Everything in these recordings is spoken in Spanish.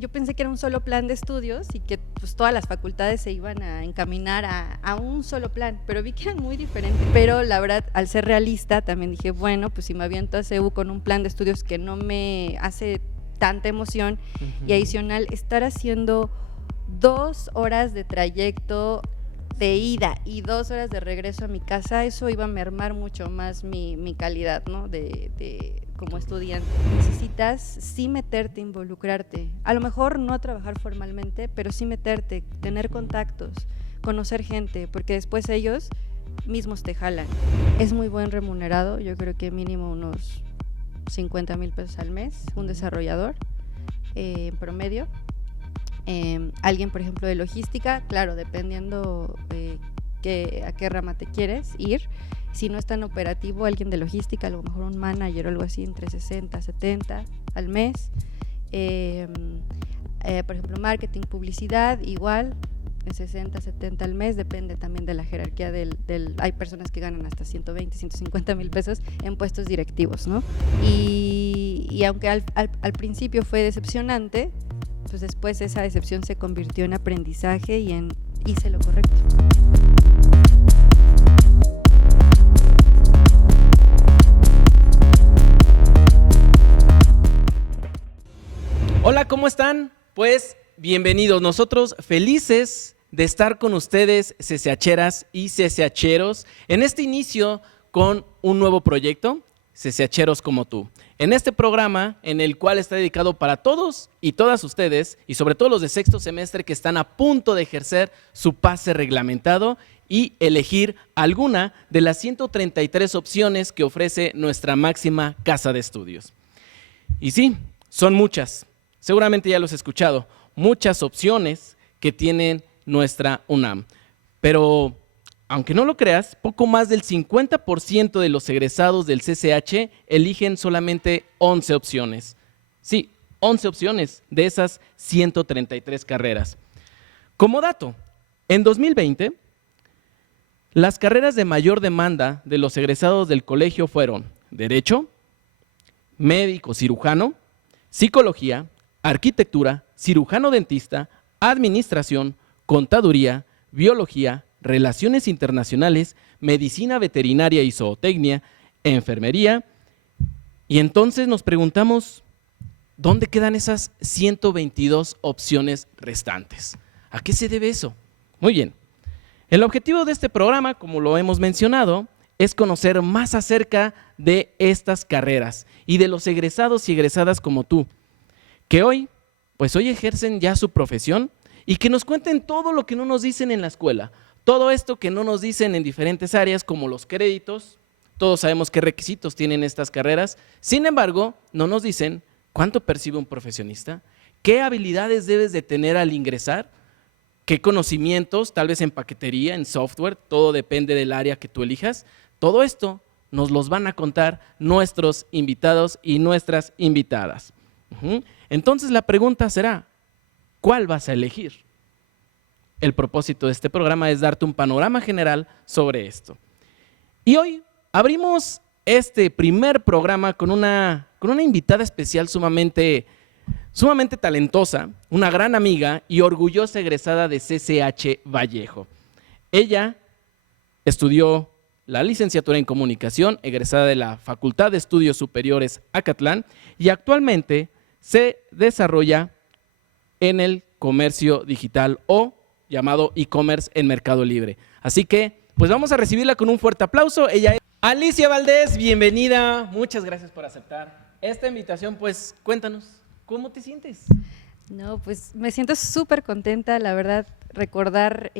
yo pensé que era un solo plan de estudios y que pues todas las facultades se iban a encaminar a un solo plan, pero vi que eran muy diferentes. Pero la verdad, al ser realista, también dije, bueno, pues si me aviento a CEU con un plan de estudios que no me hace tanta emoción y adicional, estar haciendo 2 horas de trayecto de ida y 2 horas de regreso a mi casa, eso iba a mermar mucho más mi calidad, ¿no? Como estudiante. Necesitas sí meterte, involucrarte. A lo mejor no trabajar formalmente, pero sí meterte, tener contactos, conocer gente, porque después ellos mismos te jalan. Es muy buen remunerado, yo creo que mínimo unos 50,000 pesos al mes, un desarrollador en promedio. Alguien, por ejemplo, de logística, claro, dependiendo a qué rama te quieres ir. Si no es tan operativo, alguien de logística, a lo mejor un manager o algo así, entre 60, 70 al mes. Por ejemplo, marketing, publicidad, igual, de 60, 70 al mes, depende también de la jerarquía hay personas que ganan hasta 120, 150,000 pesos en puestos directivos, ¿no? Y aunque al principio fue decepcionante, pues después esa decepción se convirtió en aprendizaje y en hice lo correcto. Hola, ¿cómo están? Pues bienvenidos. Nosotros felices de estar con ustedes, CCHeras y CCHeros, en este inicio con un nuevo proyecto, CCHeros como tú. En este programa, en el cual está dedicado para todos y todas ustedes, y sobre todo los de sexto semestre que están a punto de ejercer su pase reglamentado y elegir alguna de las 133 opciones que ofrece nuestra máxima casa de estudios. Y sí, son muchas, seguramente ya los he escuchado, muchas opciones que tienen nuestra UNAM. Pero, aunque no lo creas, poco más del 50% de los egresados del CCH eligen solamente 11 opciones. Sí, 11 opciones de esas 133 carreras. Como dato, en 2020, las carreras de mayor demanda de los egresados del colegio fueron Derecho, Médico Cirujano, Psicología, Arquitectura, Cirujano Dentista, Administración, Contaduría, Biología, Relaciones Internacionales, Medicina Veterinaria y Zootecnia, Enfermería. Y entonces nos preguntamos, ¿dónde quedan esas 122 opciones restantes? ¿A qué se debe eso? Muy bien, el objetivo de este programa, como lo hemos mencionado, es conocer más acerca de estas carreras y de los egresados y egresadas como tú, que hoy ejercen ya su profesión y que nos cuenten todo lo que no nos dicen en la escuela. Todo esto que no nos dicen en diferentes áreas como los créditos, todos sabemos qué requisitos tienen estas carreras, sin embargo, no nos dicen cuánto percibe un profesionista, qué habilidades debes de tener al ingresar, qué conocimientos, tal vez en paquetería, en software, todo depende del área que tú elijas. Todo esto nos los van a contar nuestros invitados y nuestras invitadas. Entonces la pregunta será, ¿cuál vas a elegir? El propósito de este programa es darte un panorama general sobre esto. Y hoy abrimos este primer programa con una invitada especial sumamente talentosa, una gran amiga y orgullosa egresada de CCH Vallejo. Ella estudió la licenciatura en Comunicación, egresada de la Facultad de Estudios Superiores Acatlán y actualmente se desarrolla en el comercio digital o llamado e-commerce en Mercado Libre. Así que, pues vamos a recibirla con un fuerte aplauso. Ella es Alicia Valdés, bienvenida. Muchas gracias por aceptar esta invitación. Pues cuéntanos, ¿cómo te sientes? No, pues me siento súper contenta, la verdad, recordar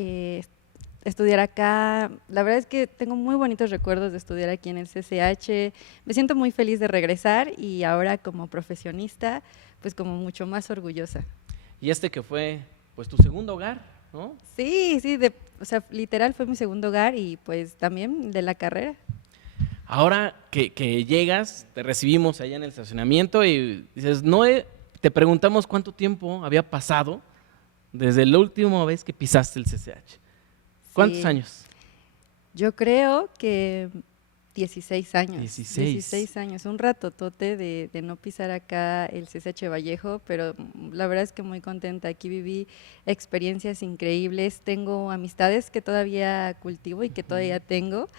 estudiar acá. La verdad es que tengo muy bonitos recuerdos de estudiar aquí en el CCH. Me siento muy feliz de regresar y ahora como profesionista, pues como mucho más orgullosa. Y este que fue, pues, tu segundo hogar, ¿no? Sí, o sea, literal fue mi segundo hogar y pues también de la carrera. Ahora que llegas, te recibimos allá en el estacionamiento y dices, te preguntamos cuánto tiempo había pasado desde la última vez que pisaste el CCH. ¿Cuántos años? Yo creo que 16 años. 16. 16 años, un ratotote de no pisar acá el CCH Vallejo, pero la verdad es que muy contenta. Aquí viví experiencias increíbles, tengo amistades que todavía cultivo y que todavía tengo.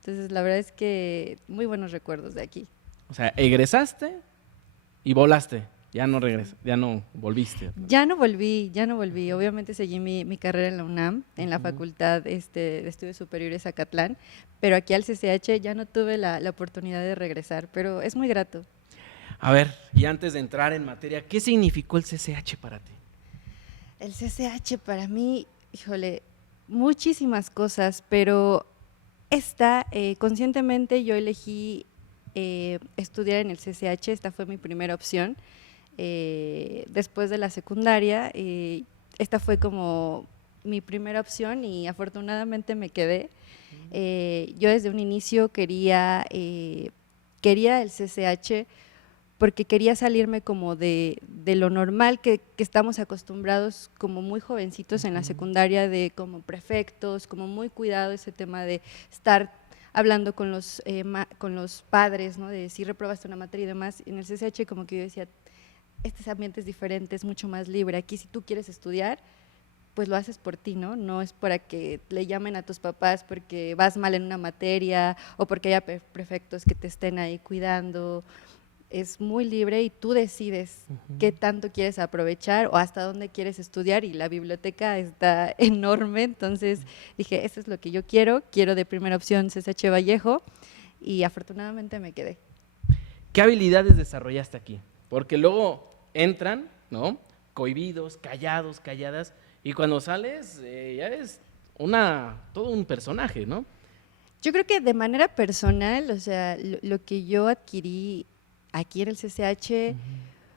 Entonces, la verdad es que muy buenos recuerdos de aquí. O sea, egresaste y volaste. Ya no ya no volviste. Ya no volví. Obviamente seguí mi carrera en la UNAM, en la Facultad de Estudios Superiores Zacatlán, pero aquí al CCH ya no tuve la oportunidad de regresar, pero es muy grato. A ver, y antes de entrar en materia, ¿qué significó el CCH para ti? El CCH para mí, híjole, muchísimas cosas, pero conscientemente yo elegí estudiar en el CCH, esta fue mi primera opción. Después de la secundaria, esta fue como mi primera opción y afortunadamente me quedé. Yo desde un inicio quería el CCH porque quería salirme como de lo normal que estamos acostumbrados como muy jovencitos en la secundaria, de como prefectos, como muy cuidado ese tema de estar hablando con los padres, ¿no? De si reprobaste una materia y demás. En el CCH como que yo decía, este ambiente es diferente, es mucho más libre. Aquí si tú quieres estudiar, pues lo haces por ti, ¿no? No es para que le llamen a tus papás porque vas mal en una materia o porque haya prefectos que te estén ahí cuidando. Es muy libre y tú decides qué tanto quieres aprovechar o hasta dónde quieres estudiar, y la biblioteca está enorme. Entonces dije, eso es lo que yo quiero de primera opción CCH Vallejo, y afortunadamente me quedé. ¿Qué habilidades desarrollaste aquí? Porque luego entran, ¿no? Cohibidos, callados, calladas, y cuando sales ya eres todo un personaje, ¿no? Yo creo que de manera personal, o sea, lo que yo adquirí aquí en el CCH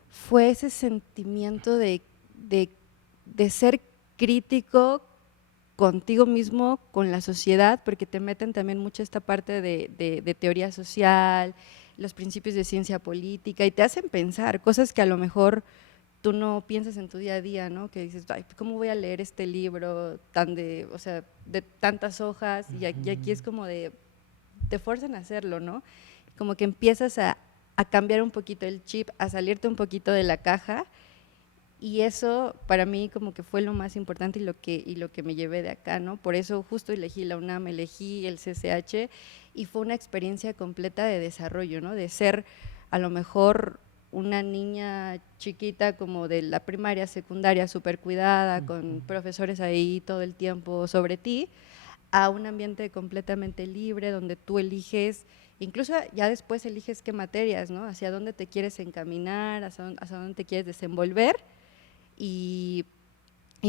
fue ese sentimiento de ser crítico contigo mismo, con la sociedad, porque te meten también mucho esta parte de teoría social, los principios de ciencia política, y te hacen pensar cosas que a lo mejor tú no piensas en tu día a día, ¿no? Que dices, ay, ¿cómo voy a leer este libro o sea, de tantas hojas? Y aquí es como te fuerzan a hacerlo, ¿no? Como que empiezas a cambiar un poquito el chip, a salirte un poquito de la caja, y eso para mí como que fue lo más importante y lo que me llevé de acá, ¿no? Por eso justo elegí la UNAM, elegí el CCH, y fue una experiencia completa de desarrollo, ¿no? De ser a lo mejor una niña chiquita como de la primaria, secundaria, súper cuidada, con profesores ahí todo el tiempo sobre ti, a un ambiente completamente libre donde tú eliges, incluso ya después eliges qué materias, ¿no? Hacia dónde te quieres encaminar, hacia dónde te quieres desenvolver, y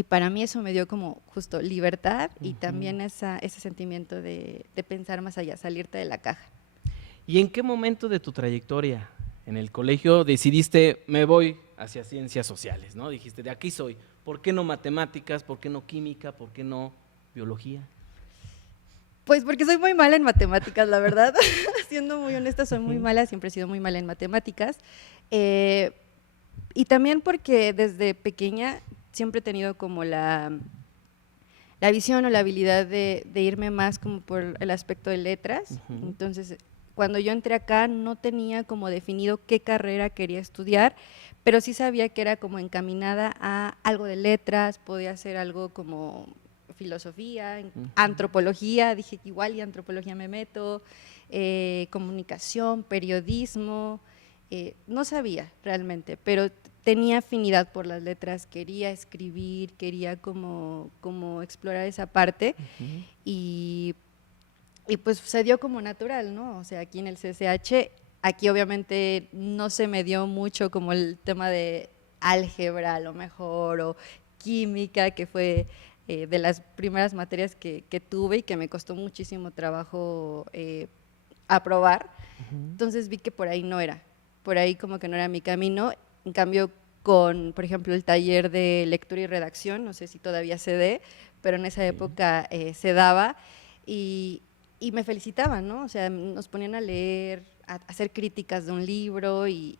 para mí eso me dio como justo libertad y también ese sentimiento de pensar más allá, salirte de la caja. ¿Y en qué momento de tu trayectoria en el colegio decidiste, me voy hacia ciencias sociales, ¿no? Dijiste, de aquí soy. ¿Por qué no matemáticas? ¿Por qué no química? ¿Por qué no biología? Pues porque soy muy mala en matemáticas, la verdad. Siendo muy honesta, soy muy mala, siempre he sido muy mala en matemáticas. Y también porque desde pequeña siempre he tenido como la visión o la habilidad de irme más como por el aspecto de letras. Entonces, cuando yo entré acá no tenía como definido qué carrera quería estudiar, pero sí sabía que era como encaminada a algo de letras, podía ser algo como filosofía, antropología, dije que igual y antropología me meto, comunicación, periodismo, no sabía realmente, pero tenía afinidad por las letras, quería escribir, quería como explorar esa parte, y pues se dio como natural, ¿no? O sea, aquí en el CCH, aquí obviamente no se me dio mucho como el tema de álgebra a lo mejor, o química, que fue de las primeras materias que tuve y que me costó muchísimo trabajo aprobar. Entonces vi que por ahí no era, por ahí como que no era mi camino. En cambio, con, por ejemplo, el taller de lectura y redacción, no sé si todavía se dé, pero en esa época se daba, y me felicitaban, ¿no? O sea, nos ponían a leer, a hacer críticas de un libro, y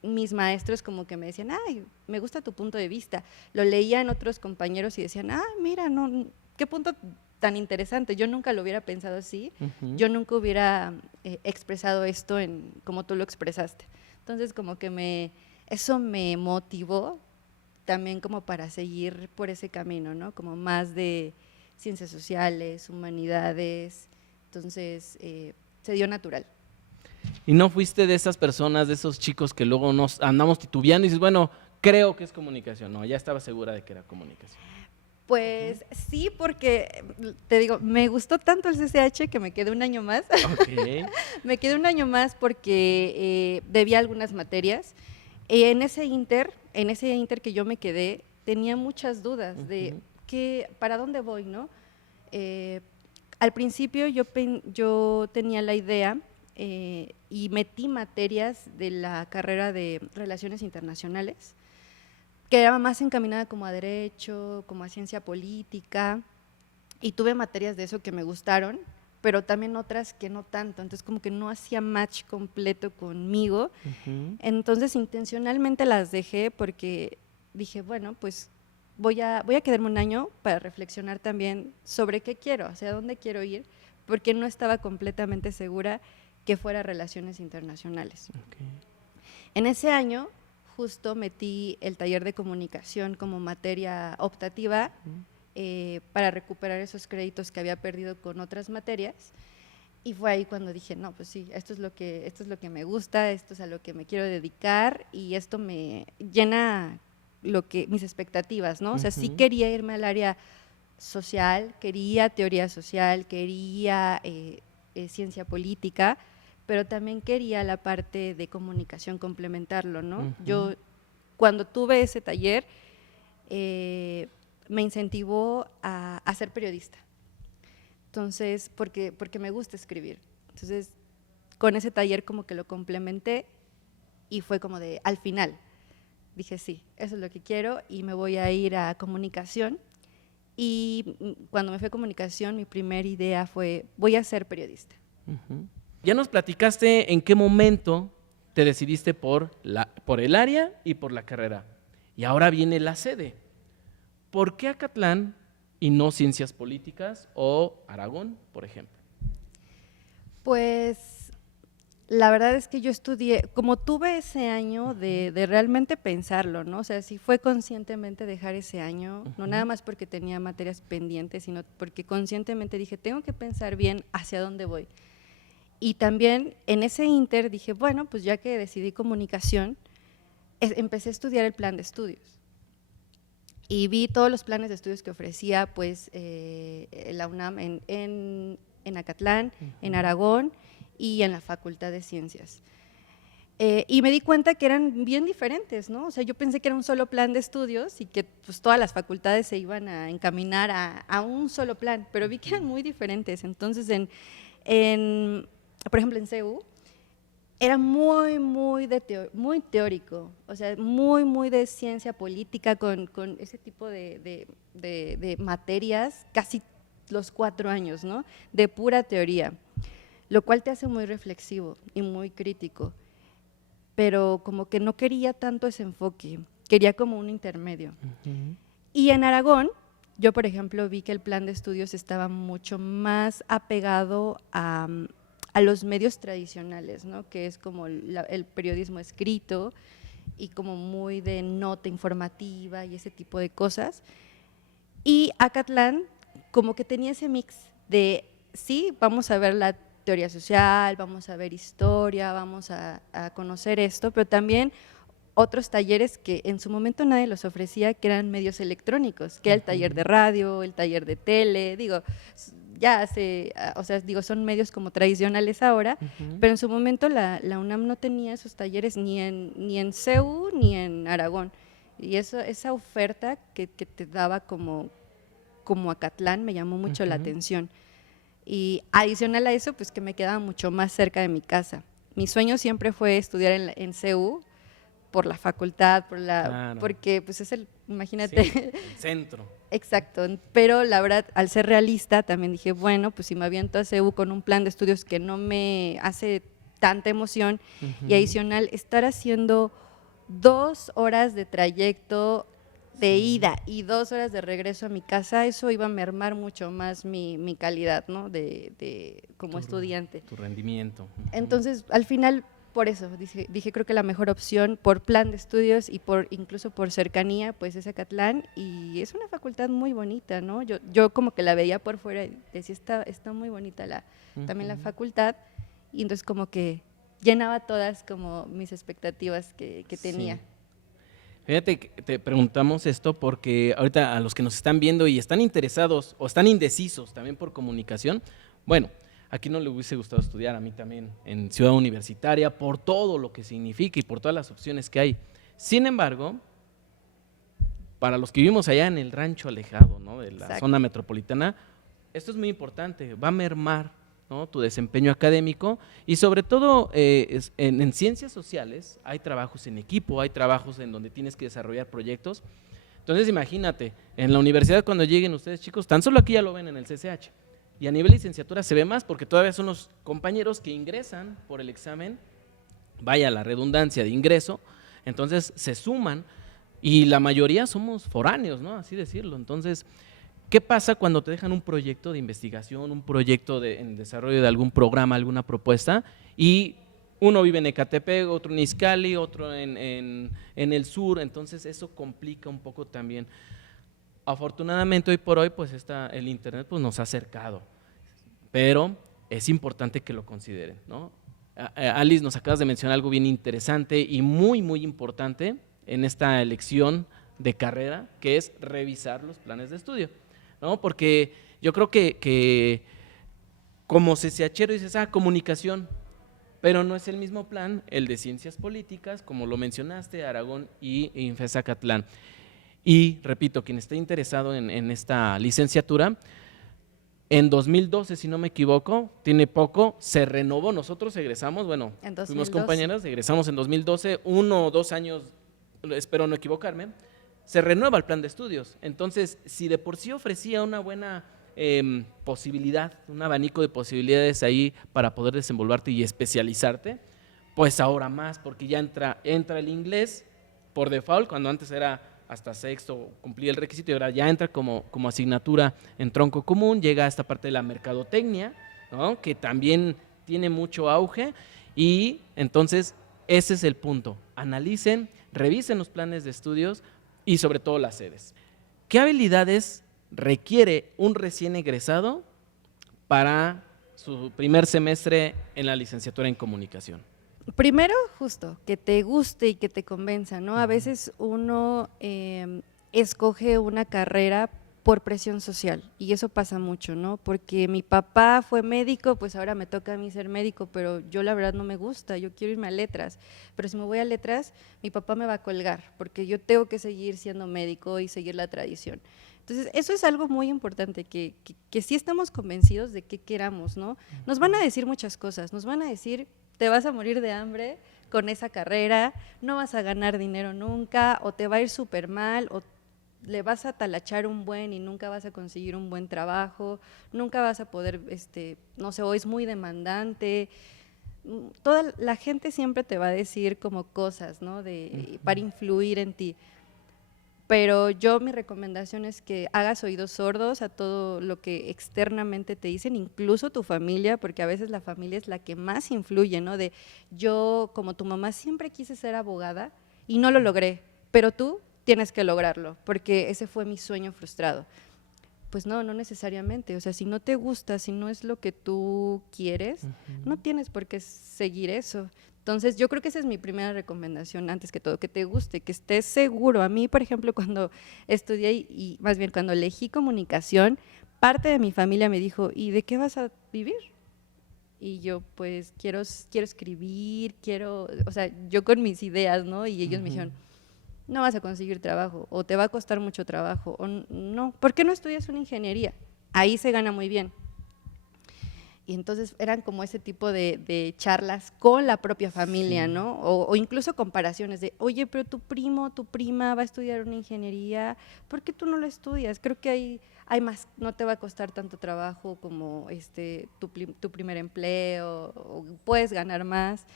mis maestros como que me decían, ay, me gusta tu punto de vista. Lo leían otros compañeros y decían, ah, mira, no, qué punto tan interesante. Yo nunca lo hubiera pensado así, Ujú. yo nunca hubiera expresado esto como tú lo expresaste. Entonces como que eso me motivó también como para seguir por ese camino, ¿no? Como más de ciencias sociales, humanidades, entonces se dio natural. ¿Y no fuiste de esas personas, de esos chicos que luego nos andamos titubeando y dices, bueno, creo que es comunicación? No, ya estaba segura de que era comunicación. Pues sí, porque te digo, me gustó tanto el CCH que me quedé un año más. Ok. Me quedé un año más porque debía algunas materias. En ese inter que yo me quedé, tenía muchas dudas de para dónde voy, ¿no? Eh, Al principio yo tenía la idea y metí materias de la carrera de Relaciones Internacionales, que era más encaminada como a derecho, como a ciencia política, y tuve materias de eso que me gustaron, pero también otras que no tanto, entonces como que no hacía match completo conmigo. Entonces intencionalmente las dejé porque dije, bueno, pues voy a quedarme un año para reflexionar también sobre qué quiero, hacia dónde quiero ir, porque no estaba completamente segura que fuera relaciones internacionales. Okay. En ese año justo metí el taller de comunicación como materia optativa para recuperar esos créditos que había perdido con otras materias. Y fue ahí cuando dije, no, pues sí, esto es lo que me gusta, esto es a lo que me quiero dedicar y esto me llena mis expectativas, ¿no? O sea, sí quería irme al área social, quería teoría social, quería ciencia política, pero también quería la parte de comunicación complementarlo, ¿no? Yo, cuando tuve ese taller, me incentivó a ser periodista. Entonces, porque me gusta escribir. Entonces, con ese taller como que lo complementé y fue como de, al final, dije, sí, eso es lo que quiero y me voy a ir a comunicación. Y cuando me fui a comunicación, mi primera idea fue, voy a ser periodista. Ya nos platicaste en qué momento te decidiste por el área y por la carrera. Y ahora viene la sede. ¿Por qué Acatlán y no Ciencias Políticas o Aragón, por ejemplo? Pues la verdad es que yo estudié, como tuve ese año de realmente pensarlo, ¿no? O sea, sí fue conscientemente dejar ese año, no nada más porque tenía materias pendientes, sino porque conscientemente dije, tengo que pensar bien hacia dónde voy. Y también en ese inter dije, bueno, pues ya que decidí comunicación, empecé a estudiar el plan de estudios. Y vi todos los planes de estudios que ofrecía pues la UNAM en Acatlán, en Aragón y en la Facultad de Ciencias. Y me di cuenta que eran bien diferentes, ¿no? O sea, yo pensé que era un solo plan de estudios y que pues todas las facultades se iban a encaminar a un solo plan, pero vi que eran muy diferentes. Entonces, por ejemplo, en CEU, era muy teórico, o sea, muy de ciencia política con ese tipo de materias, casi los 4 años, ¿no? De pura teoría, lo cual te hace muy reflexivo y muy crítico, pero como que no quería tanto ese enfoque, quería como un intermedio. Y en Aragón, yo por ejemplo vi que el plan de estudios estaba mucho más apegado a los medios tradicionales, ¿no? Que es como el periodismo escrito y como muy de nota informativa y ese tipo de cosas. Y Acatlán como que tenía ese mix de, sí, vamos a ver la teoría social, vamos a ver historia, vamos a conocer esto, pero también otros talleres que en su momento nadie los ofrecía, que eran medios electrónicos, que era el taller de radio, el taller de tele, digo, son medios como tradicionales ahora, pero en su momento la UNAM no tenía esos talleres ni en CEU ni en Aragón. Y esa oferta que te daba como Acatlán me llamó mucho la atención. Y adicional a eso, pues que me quedaba mucho más cerca de mi casa. Mi sueño siempre fue estudiar en CEU, por la facultad, Claro. porque pues imagínate. Sí, el centro. Exacto, pero la verdad, al ser realista, también dije, bueno, pues si me aviento a CEU con un plan de estudios que no me hace tanta emoción y adicional, estar haciendo 2 horas de trayecto de Sí. ida y 2 horas de regreso a mi casa, eso iba a mermar mucho más mi calidad, ¿no? Como Tu- estudiante. Tu rendimiento. Ujú. Entonces, al final, por eso, dije creo que la mejor opción por plan de estudios y incluso por cercanía, pues es Acatlán, y es una facultad muy bonita, ¿no? Yo como que la veía por fuera y decía, está muy bonita también la Ujú. facultad, y entonces como que llenaba todas como mis expectativas que Sí. tenía. Fíjate que te preguntamos esto porque ahorita a los que nos están viendo y están interesados o están indecisos también por comunicación, bueno, aquí no le hubiese gustado estudiar, a mí también, en Ciudad Universitaria, por todo lo que significa y por todas las opciones que hay. Sin embargo, para los que vivimos allá en el rancho alejado, ¿no?, de la Exacto. zona metropolitana, esto es muy importante, va a mermar, ¿no?, tu desempeño académico y sobre todo en ciencias sociales hay trabajos en equipo, hay trabajos en donde tienes que desarrollar proyectos. Entonces imagínate, en la universidad cuando lleguen ustedes chicos, tan solo aquí ya lo ven en el CCH y a nivel licenciatura se ve más porque todavía son los compañeros que ingresan por el examen, vaya la redundancia de ingreso, entonces se suman y la mayoría somos foráneos, ¿no?, así decirlo. Entonces, ¿qué pasa cuando te dejan un proyecto de investigación, un proyecto en desarrollo de algún programa, alguna propuesta, y uno vive en Ecatepec, otro en Izcalli, otro en el sur? Entonces eso complica un poco también. Afortunadamente hoy por hoy pues el internet pues nos ha acercado, pero es importante que lo consideren, ¿no? Alice, nos acabas de mencionar algo bien interesante y muy, muy importante en esta elección de carrera, que es revisar los planes de estudio, ¿no? Porque yo creo que como CCHero dices, comunicación, pero no es el mismo plan el de ciencias políticas, como lo mencionaste, Aragón y Infesacatlán. Y repito, quien esté interesado en esta licenciatura, en 2012, si no me equivoco, tiene poco, se renovó, nosotros egresamos, bueno, En fuimos 2012. compañeras, egresamos en 2012, 1 o 2 años, espero no equivocarme, se renueva el plan de estudios. Entonces, si de por sí ofrecía una buena posibilidad, un abanico de posibilidades ahí para poder desenvolverte y especializarte, pues ahora más, porque ya entra el inglés por default, cuando antes era hasta sexto, cumplía el requisito y ahora ya entra como asignatura en tronco común, llega a esta parte de la mercadotecnia, ¿no?, que también tiene mucho auge, y entonces ese es el punto. Analicen, revisen los planes de estudios y sobre todo las sedes. ¿Qué habilidades requiere un recién egresado para su primer semestre en la licenciatura en comunicación? Primero, justo, que te guste y que te convenza, ¿no? A veces uno escoge una carrera por presión social y eso pasa mucho, ¿no? Porque mi papá fue médico, pues ahora me toca a mí ser médico, pero yo la verdad no me gusta, yo quiero irme a letras, pero si me voy a letras, mi papá me va a colgar porque yo tengo que seguir siendo médico y seguir la tradición. Entonces, eso es algo muy importante, que sí estamos convencidos de qué queramos, ¿no? Nos van a decir muchas cosas, nos van a decir, te vas a morir de hambre con esa carrera, no vas a ganar dinero nunca, o te va a ir súper mal, o le vas a talachar un buen y nunca vas a conseguir un buen trabajo, nunca vas a poder, no sé, o es muy demandante. Toda la gente siempre te va a decir como cosas, ¿no? Para influir en ti. Pero mi recomendación es que hagas oídos sordos a todo lo que externamente te dicen, incluso tu familia, porque a veces la familia es la que más influye, ¿no? Yo, como tu mamá, siempre quise ser abogada y no lo logré, pero tú tienes que lograrlo, porque ese fue mi sueño frustrado. Pues no necesariamente, o sea, si no te gusta, si no es lo que tú quieres, no tienes por qué seguir eso. Entonces, yo creo que esa es mi primera recomendación, antes que todo, que te guste, que estés seguro. A mí, por ejemplo, cuando estudié y más bien cuando elegí comunicación, parte de mi familia me dijo, ¿y de qué vas a vivir? Y yo, pues, quiero escribir, o sea, yo con mis ideas, ¿no? Y ellos me dijeron, no vas a conseguir trabajo, o te va a costar mucho trabajo, o no, ¿por qué no estudias una ingeniería? Ahí se gana muy bien. Y entonces eran como ese tipo de charlas con la propia familia, Sí. ¿no? O incluso comparaciones de, oye, pero tu primo, tu prima va a estudiar una ingeniería, ¿por qué tú no lo estudias? Creo que hay más, no te va a costar tanto trabajo como tu primer empleo, o puedes ganar más,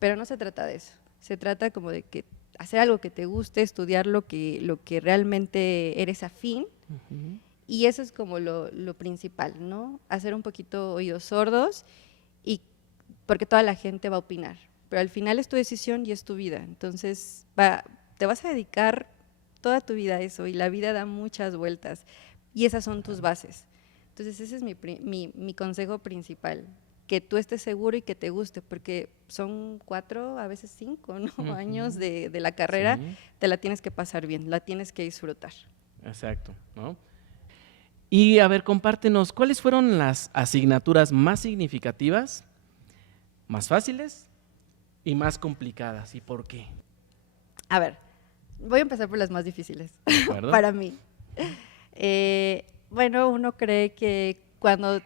pero no se trata de eso. Se trata como de que hacer algo que te guste, estudiar lo que realmente eres afín. Y eso es como lo principal, ¿no? Hacer un poquito oídos sordos, y porque toda la gente va a opinar, pero al final es tu decisión y es tu vida. Entonces te vas a dedicar toda tu vida a eso, y la vida da muchas vueltas y esas son tus bases. Entonces ese es mi consejo principal, que tú estés seguro y que te guste, porque son 4, a veces 5, ¿no? años de la carrera. Sí. Te la tienes que pasar bien, la tienes que disfrutar. Exacto, ¿no? Y a ver, compártenos, ¿cuáles fueron las asignaturas más significativas, más fáciles y más complicadas, y por qué? A ver, voy a empezar por las más difíciles para mí. Bueno, uno cree que cuando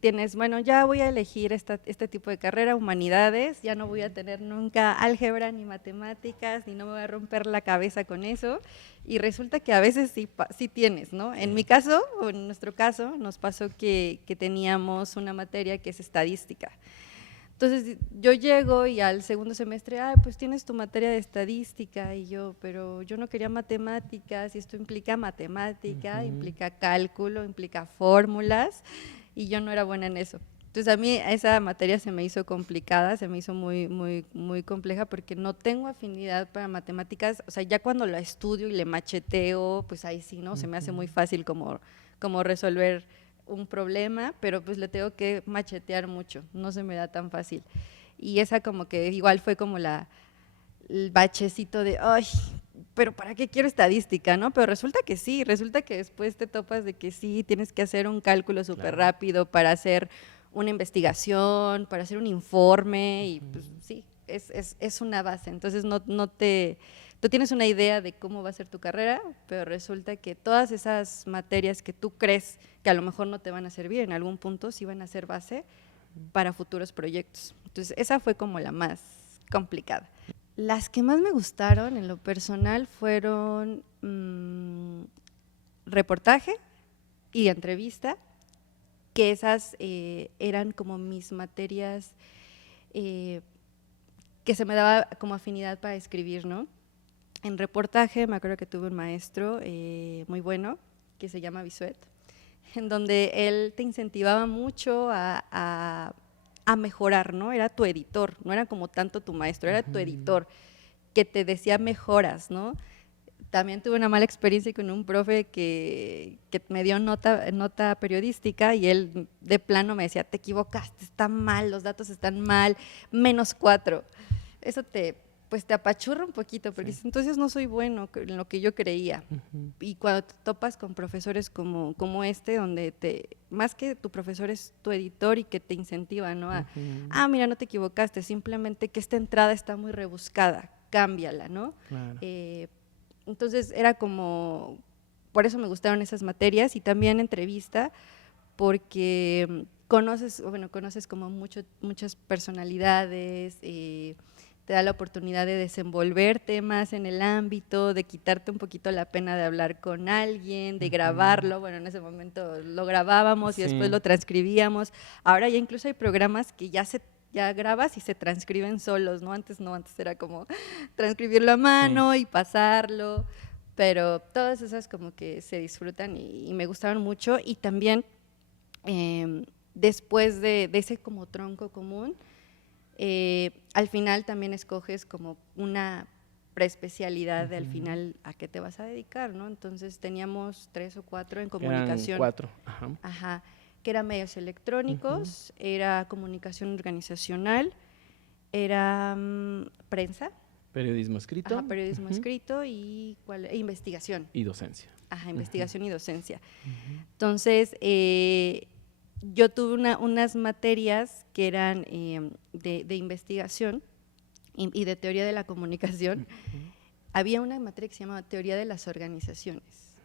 tienes, bueno, ya voy a elegir este tipo de carrera, humanidades, ya no voy a tener nunca álgebra ni matemáticas, ni no me voy a romper la cabeza con eso, y resulta que a veces sí tienes, ¿no? En mi caso, o en nuestro caso, nos pasó que teníamos una materia que es estadística. Entonces yo llego y al segundo semestre, pues tienes tu materia de estadística, y yo, pero yo no quería matemáticas, y esto implica matemática, implica cálculo, implica fórmulas, y yo no era buena en eso. Entonces a mí esa materia se me hizo complicada, se me hizo muy, muy, muy compleja, porque no tengo afinidad para matemáticas. O sea, ya cuando la estudio y le macheteo, pues ahí sí, ¿no? Se me hace muy fácil como resolver un problema, pero pues le tengo que machetear mucho, no se me da tan fácil. Y esa como que igual fue como el bachecito de, ay, pero ¿para qué quiero estadística, no? Pero resulta que sí, resulta que después te topas de que sí, tienes que hacer un cálculo súper rápido para hacer una investigación, para hacer un informe, y pues sí, es una base. Entonces tú tienes una idea de cómo va a ser tu carrera, pero resulta que todas esas materias que tú crees que a lo mejor no te van a servir, en algún punto sí van a ser base para futuros proyectos. Entonces esa fue como la más complicada. Las que más me gustaron en lo personal fueron reportaje y entrevista, que esas eran como mis materias que se me daba como afinidad para escribir, ¿no? En reportaje me acuerdo que tuve un maestro muy bueno que se llama Bisuet, en donde él te incentivaba mucho a mejorar, ¿no? Era tu editor, no era como tanto tu maestro, era tu editor, que te decía mejoras, ¿no? También tuve una mala experiencia con un profe que me dio nota periodística, y él de plano me decía, te equivocaste, está mal, los datos están mal, -4. Eso te apachurra un poquito, porque entonces no soy bueno en lo que yo creía. Y cuando te topas con profesores como este, donde más que tu profesor es tu editor y que te incentiva, ¿no? Mira, no te equivocaste, simplemente que esta entrada está muy rebuscada, cámbiala, ¿no? Claro. Entonces era como, por eso me gustaron esas materias, y también entrevista, porque conoces como muchas personalidades, te da la oportunidad de desenvolverte más en el ámbito, de quitarte un poquito la pena de hablar con alguien, de grabarlo. Bueno, en ese momento lo grabábamos y después lo transcribíamos. Ahora ya incluso hay programas que ya grabas y se transcriben solos, ¿no? Antes era como transcribirlo a mano y pasarlo, pero todas esas como que se disfrutan y me gustaron mucho. Y también después de ese como tronco común, al final también escoges como una preespecialidad al final a qué te vas a dedicar, ¿no? Entonces teníamos 3 o 4 en comunicación. Eran 4, Ajá, que eran medios electrónicos, era comunicación organizacional, era prensa. Periodismo escrito. Ajá, periodismo escrito y investigación. Y docencia. Ajá, investigación y docencia. Entonces, yo tuve unas materias que eran de investigación y de teoría de la comunicación. Había una materia que se llamaba teoría de las organizaciones,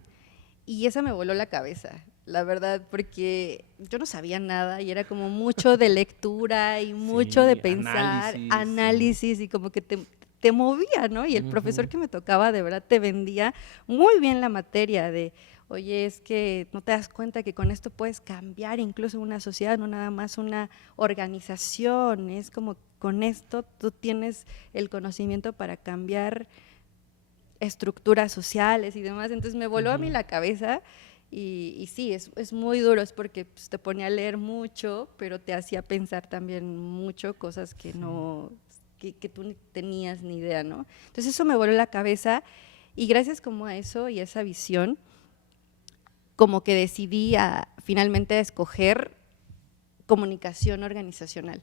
y esa me voló la cabeza, la verdad, porque yo no sabía nada y era como mucho de lectura y mucho de pensar, análisis y como que te movía, ¿no? Y el profesor que me tocaba de verdad te vendía muy bien la materia de, oye, es que no te das cuenta que con esto puedes cambiar incluso una sociedad, no nada más una organización, es como con esto tú tienes el conocimiento para cambiar estructuras sociales y demás, entonces me voló a mí la cabeza y sí, es muy duro, es porque pues, te ponía a leer mucho, pero te hacía pensar también mucho cosas que no, que tú ni tenías ni idea, ¿no? Entonces eso me voló la cabeza y gracias como a eso y a esa visión, como que decidí finalmente a escoger comunicación organizacional,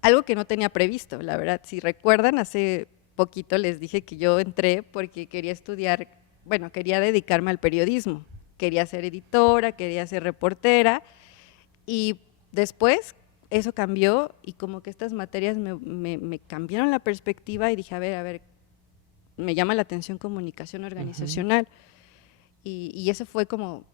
algo que no tenía previsto, la verdad, si recuerdan, hace poquito les dije que yo entré porque quería estudiar, bueno, quería dedicarme al periodismo, quería ser editora, quería ser reportera y después eso cambió y como que estas materias me cambiaron la perspectiva y dije, a ver, me llama la atención comunicación organizacional y eso fue como,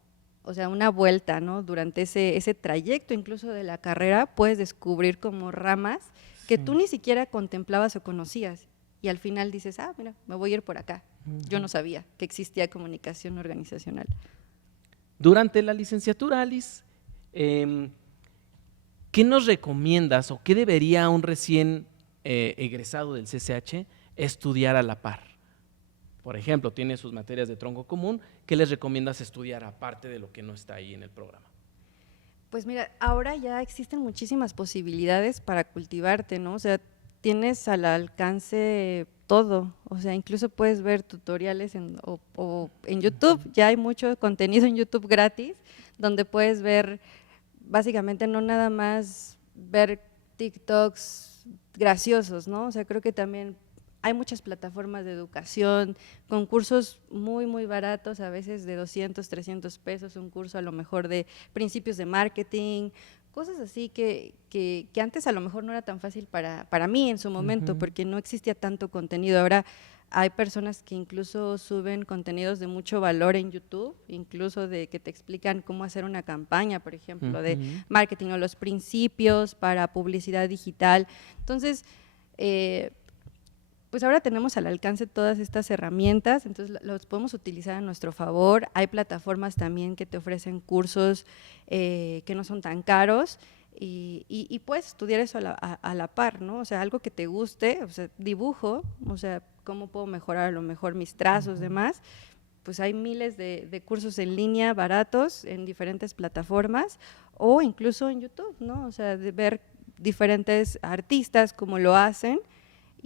o sea, una vuelta, ¿no? Durante ese trayecto incluso de la carrera puedes descubrir como ramas que tú ni siquiera contemplabas o conocías y al final dices, mira, me voy a ir por acá. Yo no sabía que existía comunicación organizacional. Durante la licenciatura, Alice, ¿qué nos recomiendas o qué debería un recién egresado del CCH estudiar a la par? Por ejemplo, tiene sus materias de tronco común, ¿qué les recomiendas estudiar aparte de lo que no está ahí en el programa? Pues mira, ahora ya existen muchísimas posibilidades para cultivarte, ¿no? O sea, tienes al alcance todo, o sea, incluso puedes ver tutoriales o en YouTube, ya hay mucho contenido en YouTube gratis, donde puedes ver, básicamente no nada más ver TikToks graciosos, ¿no? O sea, creo que también hay muchas plataformas de educación, con cursos muy baratos, a veces de 200, 300 pesos, un curso a lo mejor de principios de marketing, cosas así que antes a lo mejor no era tan fácil para mí en su momento, porque no existía tanto contenido. Ahora hay personas que incluso suben contenidos de mucho valor en YouTube, incluso de que te explican cómo hacer una campaña, por ejemplo, de marketing o los principios para publicidad digital. Entonces, pues ahora tenemos al alcance todas estas herramientas, entonces los podemos utilizar a nuestro favor. Hay plataformas también que te ofrecen cursos que no son tan caros y puedes estudiar eso a la par, ¿no? O sea, algo que te guste, o sea, dibujo, o sea, cómo puedo mejorar a lo mejor mis trazos, demás. Pues hay miles de cursos en línea baratos en diferentes plataformas o incluso en YouTube, ¿no? O sea, de ver diferentes artistas cómo lo hacen.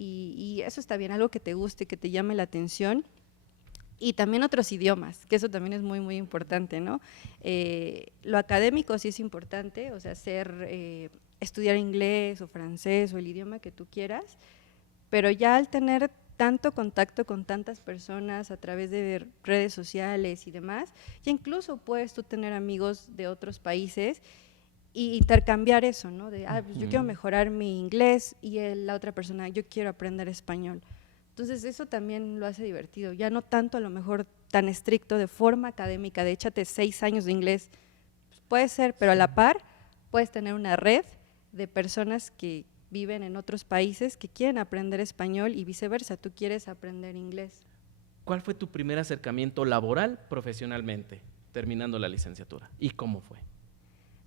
Y eso está bien, algo que te guste, que te llame la atención. Y también otros idiomas, que eso también es muy importante, ¿no? Lo académico sí es importante, o sea, estudiar inglés o francés o el idioma que tú quieras, pero ya al tener tanto contacto con tantas personas a través de redes sociales y demás, ya incluso puedes tú tener amigos de otros países y intercambiar eso, ¿no? De, pues yo quiero mejorar mi inglés y la otra persona, yo quiero aprender español. Entonces eso también lo hace divertido, ya no tanto a lo mejor tan estricto de forma académica, de échate 6 años de inglés, pues puede ser, pero a la par puedes tener una red de personas que viven en otros países que quieren aprender español y viceversa, tú quieres aprender inglés. ¿Cuál fue tu primer acercamiento laboral profesionalmente, terminando la licenciatura? ¿Y cómo fue?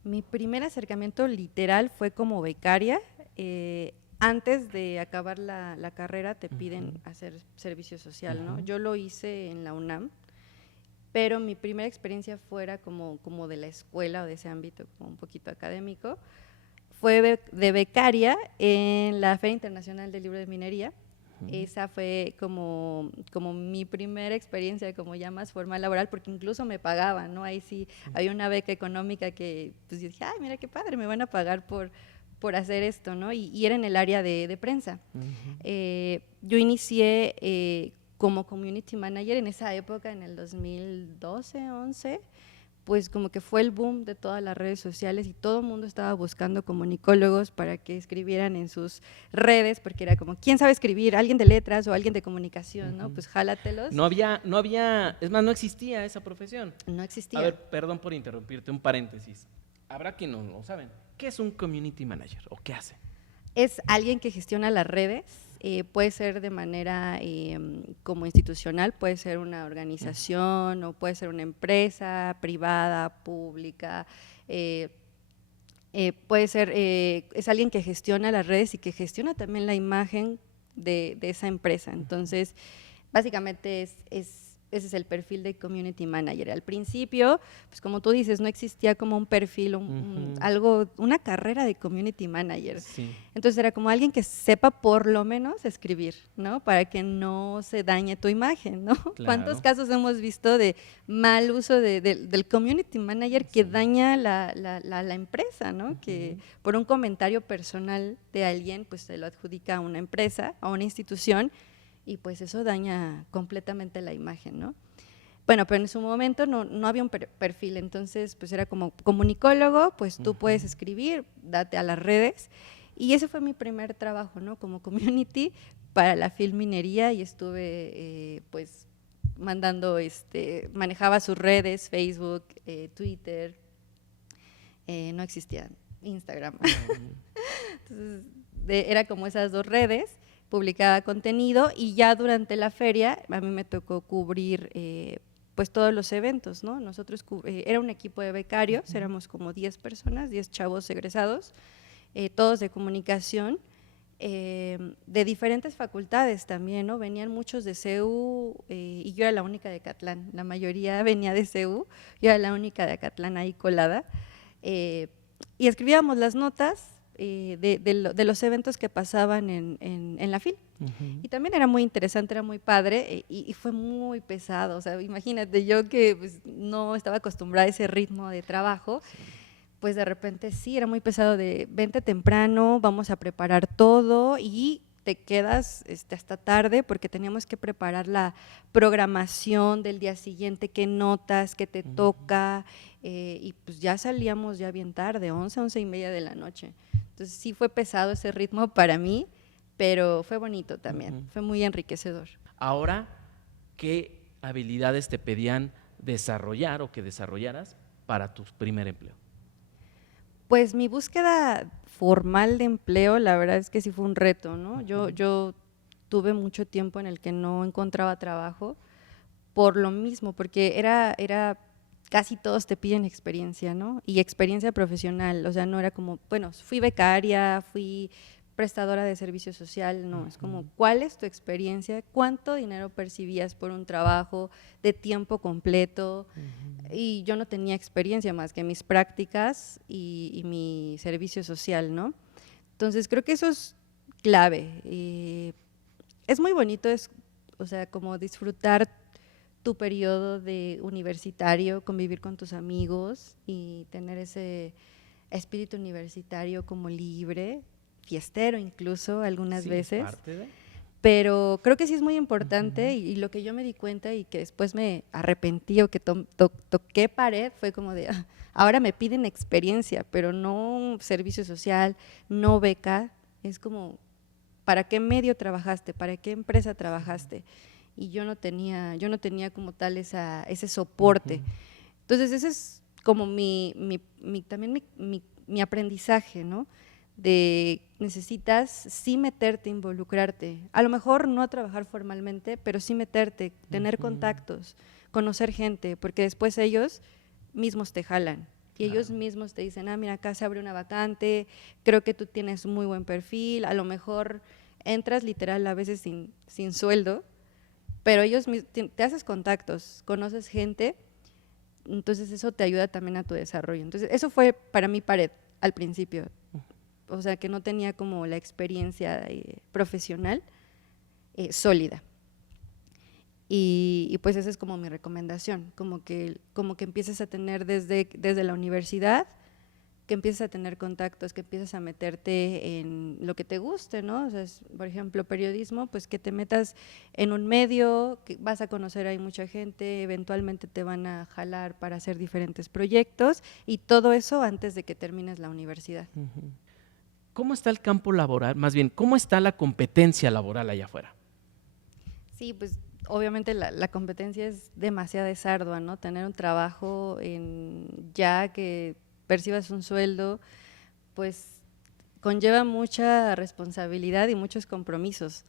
Mi primer acercamiento literal fue como becaria. Antes de acabar la carrera te piden hacer servicio social, ¿no? Yo lo hice en la UNAM, pero mi primera experiencia fuera como de la escuela o de ese ámbito, como un poquito académico, fue de becaria en la Feria Internacional del Libro de Minería. Esa fue como mi primera experiencia como ya más formal laboral, porque incluso me pagaban, ¿no? Ahí sí había una beca económica que pues yo dije, ay, mira qué padre, me van a pagar por hacer esto, ¿no? Y era en el área de prensa. Yo inicié como community manager en esa época, en el 2012, 11, pues como que fue el boom de todas las redes sociales y todo el mundo estaba buscando comunicólogos para que escribieran en sus redes, porque era como, ¿quién sabe escribir? ¿Alguien de letras o alguien de comunicación? ¿No? Pues jálatelos. No había, es más, no existía esa profesión. No existía. A ver, perdón por interrumpirte, un paréntesis. Habrá quien no lo saben. ¿Qué es un community manager o qué hace? Es alguien que gestiona las redes, puede ser de manera como institucional, puede ser una organización o puede ser una empresa privada, pública, puede ser, es alguien que gestiona las redes y que gestiona también la imagen de esa empresa. Entonces, básicamente ese es el perfil de community manager. Al principio, pues como tú dices, no existía como un perfil, una carrera de community manager. Sí. Entonces era como alguien que sepa por lo menos escribir, ¿no? Para que no se dañe tu imagen, ¿no? Claro. ¿Cuántos casos hemos visto de mal uso del community manager que daña la empresa, ¿no? Que por un comentario personal de alguien, pues se lo adjudica a una empresa, a una institución, y pues eso daña completamente la imagen, ¿no? Bueno, pero en su momento no había un perfil, entonces pues era como comunicólogo, pues tú puedes escribir, date a las redes, y ese fue mi primer trabajo, ¿no? Como community para la Filminería, y estuve pues mandando, manejaba sus redes, Facebook, Twitter, no existía Instagram. Entonces era como esas dos redes, publicaba contenido, y ya durante la feria a mí me tocó cubrir pues todos los eventos, ¿no? Nosotros era un equipo de becarios, éramos como 10 personas, 10 chavos egresados, todos de comunicación, de diferentes facultades también, ¿no? Venían muchos de CEU y yo era la única de Acatlán, la mayoría venía de CEU, yo era la única de Acatlán ahí colada, y escribíamos las notas de los eventos que pasaban en la FIL. Y también era muy interesante, era muy padre, y fue muy pesado. O sea, imagínate, yo que pues, no estaba acostumbrada a ese ritmo de trabajo, pues de repente sí, era muy pesado de vente temprano, vamos a preparar todo y te quedas hasta tarde porque teníamos que preparar la programación del día siguiente, qué notas, qué te toca, y pues ya salíamos ya bien tarde, 11:30 de la noche. Entonces sí fue pesado ese ritmo para mí, pero fue bonito también, fue muy enriquecedor. Ahora, ¿qué habilidades te pedían desarrollar o que desarrollaras para tu primer empleo? Pues mi búsqueda formal de empleo, la verdad es que sí fue un reto, ¿no? Yo tuve mucho tiempo en el que no encontraba trabajo por lo mismo, porque era casi todos te piden experiencia, ¿no? Y experiencia profesional, o sea, no era como, bueno, fui becaria, fui prestadora de servicio social, no, es como, ¿cuál es tu experiencia? ¿Cuánto dinero percibías por un trabajo de tiempo completo? Y yo no tenía experiencia más que mis prácticas y mi servicio social, ¿no? Entonces creo que eso es clave. Es muy bonito, o sea, como disfrutar tu periodo de universitario, convivir con tus amigos y tener ese espíritu universitario como libre, fiestero incluso algunas veces. Parte de... Pero creo que sí es muy importante, y lo que yo me di cuenta y que después me arrepentí o que toqué pared fue como de, ahora me piden experiencia, pero no servicio social, no beca, es como, ¿para qué medio trabajaste? ¿Para qué empresa trabajaste? Y yo no tenía como tal ese soporte. Entonces ese es como también mi aprendizaje, ¿no? De necesitas sí meterte, involucrarte, a lo mejor no trabajar formalmente, pero sí meterte, tener contactos, conocer gente, porque después ellos mismos te jalan y ellos mismos te dicen, mira, acá se abre una vacante, creo que tú tienes muy buen perfil, a lo mejor entras literal a veces sin sueldo, pero ellos te haces contactos, conoces gente, entonces eso te ayuda también a tu desarrollo. Entonces eso fue para mí pared al principio. O sea, que no tenía como la experiencia profesional sólida. Y pues esa es como mi recomendación, como que empieces a tener desde la universidad, que empieces a tener contactos, que empieces a meterte en lo que te guste, ¿no? O sea, por ejemplo, periodismo, pues que te metas en un medio, que vas a conocer ahí mucha gente, eventualmente te van a jalar para hacer diferentes proyectos, y todo eso antes de que termines la universidad. ¿Cómo está el campo laboral? Más bien, ¿cómo está la competencia laboral allá afuera? Sí, pues obviamente la competencia es demasiado ardua, ¿no? Tener un trabajo ya que percibas un sueldo, pues conlleva mucha responsabilidad y muchos compromisos.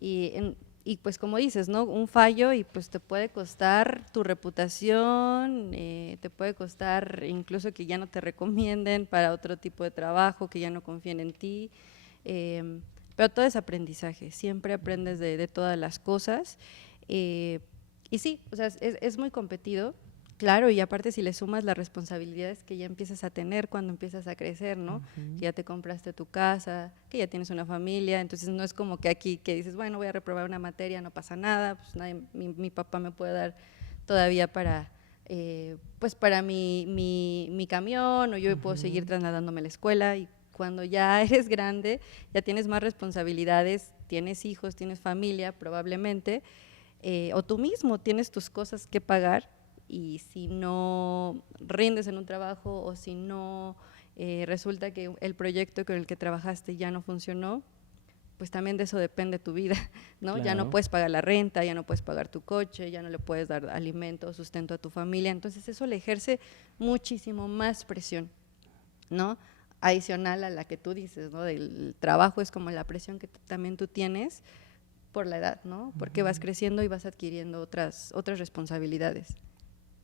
Y pues como dices, ¿no? Un fallo y pues te puede costar tu reputación, te puede costar incluso que ya no te recomienden para otro tipo de trabajo, que ya no confíen en ti, pero todo es aprendizaje, siempre aprendes de todas las cosas. Y sí, o sea, es muy competido, claro, y aparte si le sumas las responsabilidades que ya empiezas a tener cuando empiezas a crecer, ¿no? Que ya te compraste tu casa, que ya tienes una familia, entonces no es como que aquí que dices, bueno, voy a reprobar una materia, no pasa nada, pues mi papá me puede dar todavía para, pues para mi camión, o yo puedo seguir trasladándome a la escuela, y cuando ya eres grande, ya tienes más responsabilidades, tienes hijos, tienes familia probablemente, o tú mismo tienes tus cosas que pagar, y si no rindes en un trabajo o si no resulta que el proyecto con el que trabajaste ya no funcionó, pues también de eso depende tu vida, ¿no? Claro. Ya no puedes pagar la renta, ya no puedes pagar tu coche, ya no le puedes dar alimento o sustento a tu familia, entonces eso le ejerce muchísimo más presión, ¿no? Adicional a la que tú dices, ¿no? Del trabajo es como la presión que también tú tienes por la edad, ¿no? Porque vas creciendo y vas adquiriendo otras responsabilidades.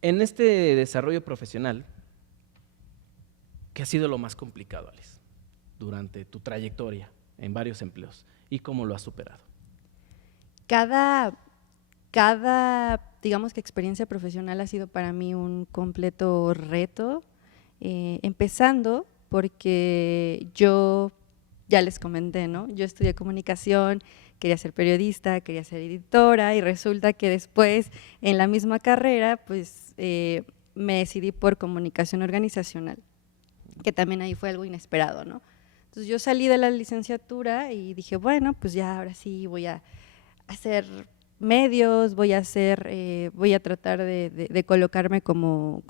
En este desarrollo profesional, ¿qué ha sido lo más complicado, Alice, durante tu trayectoria en varios empleos y cómo lo has superado? Cada, digamos que experiencia profesional ha sido para mí un completo reto, empezando porque yo, ya les comenté, ¿no? Yo estudié comunicación, quería ser periodista, quería ser editora, y resulta que después en la misma carrera pues me decidí por comunicación organizacional, que también ahí fue algo inesperado, ¿no? Entonces yo salí de la licenciatura y dije, bueno, pues ya ahora sí voy a hacer medios, voy a tratar de colocarme como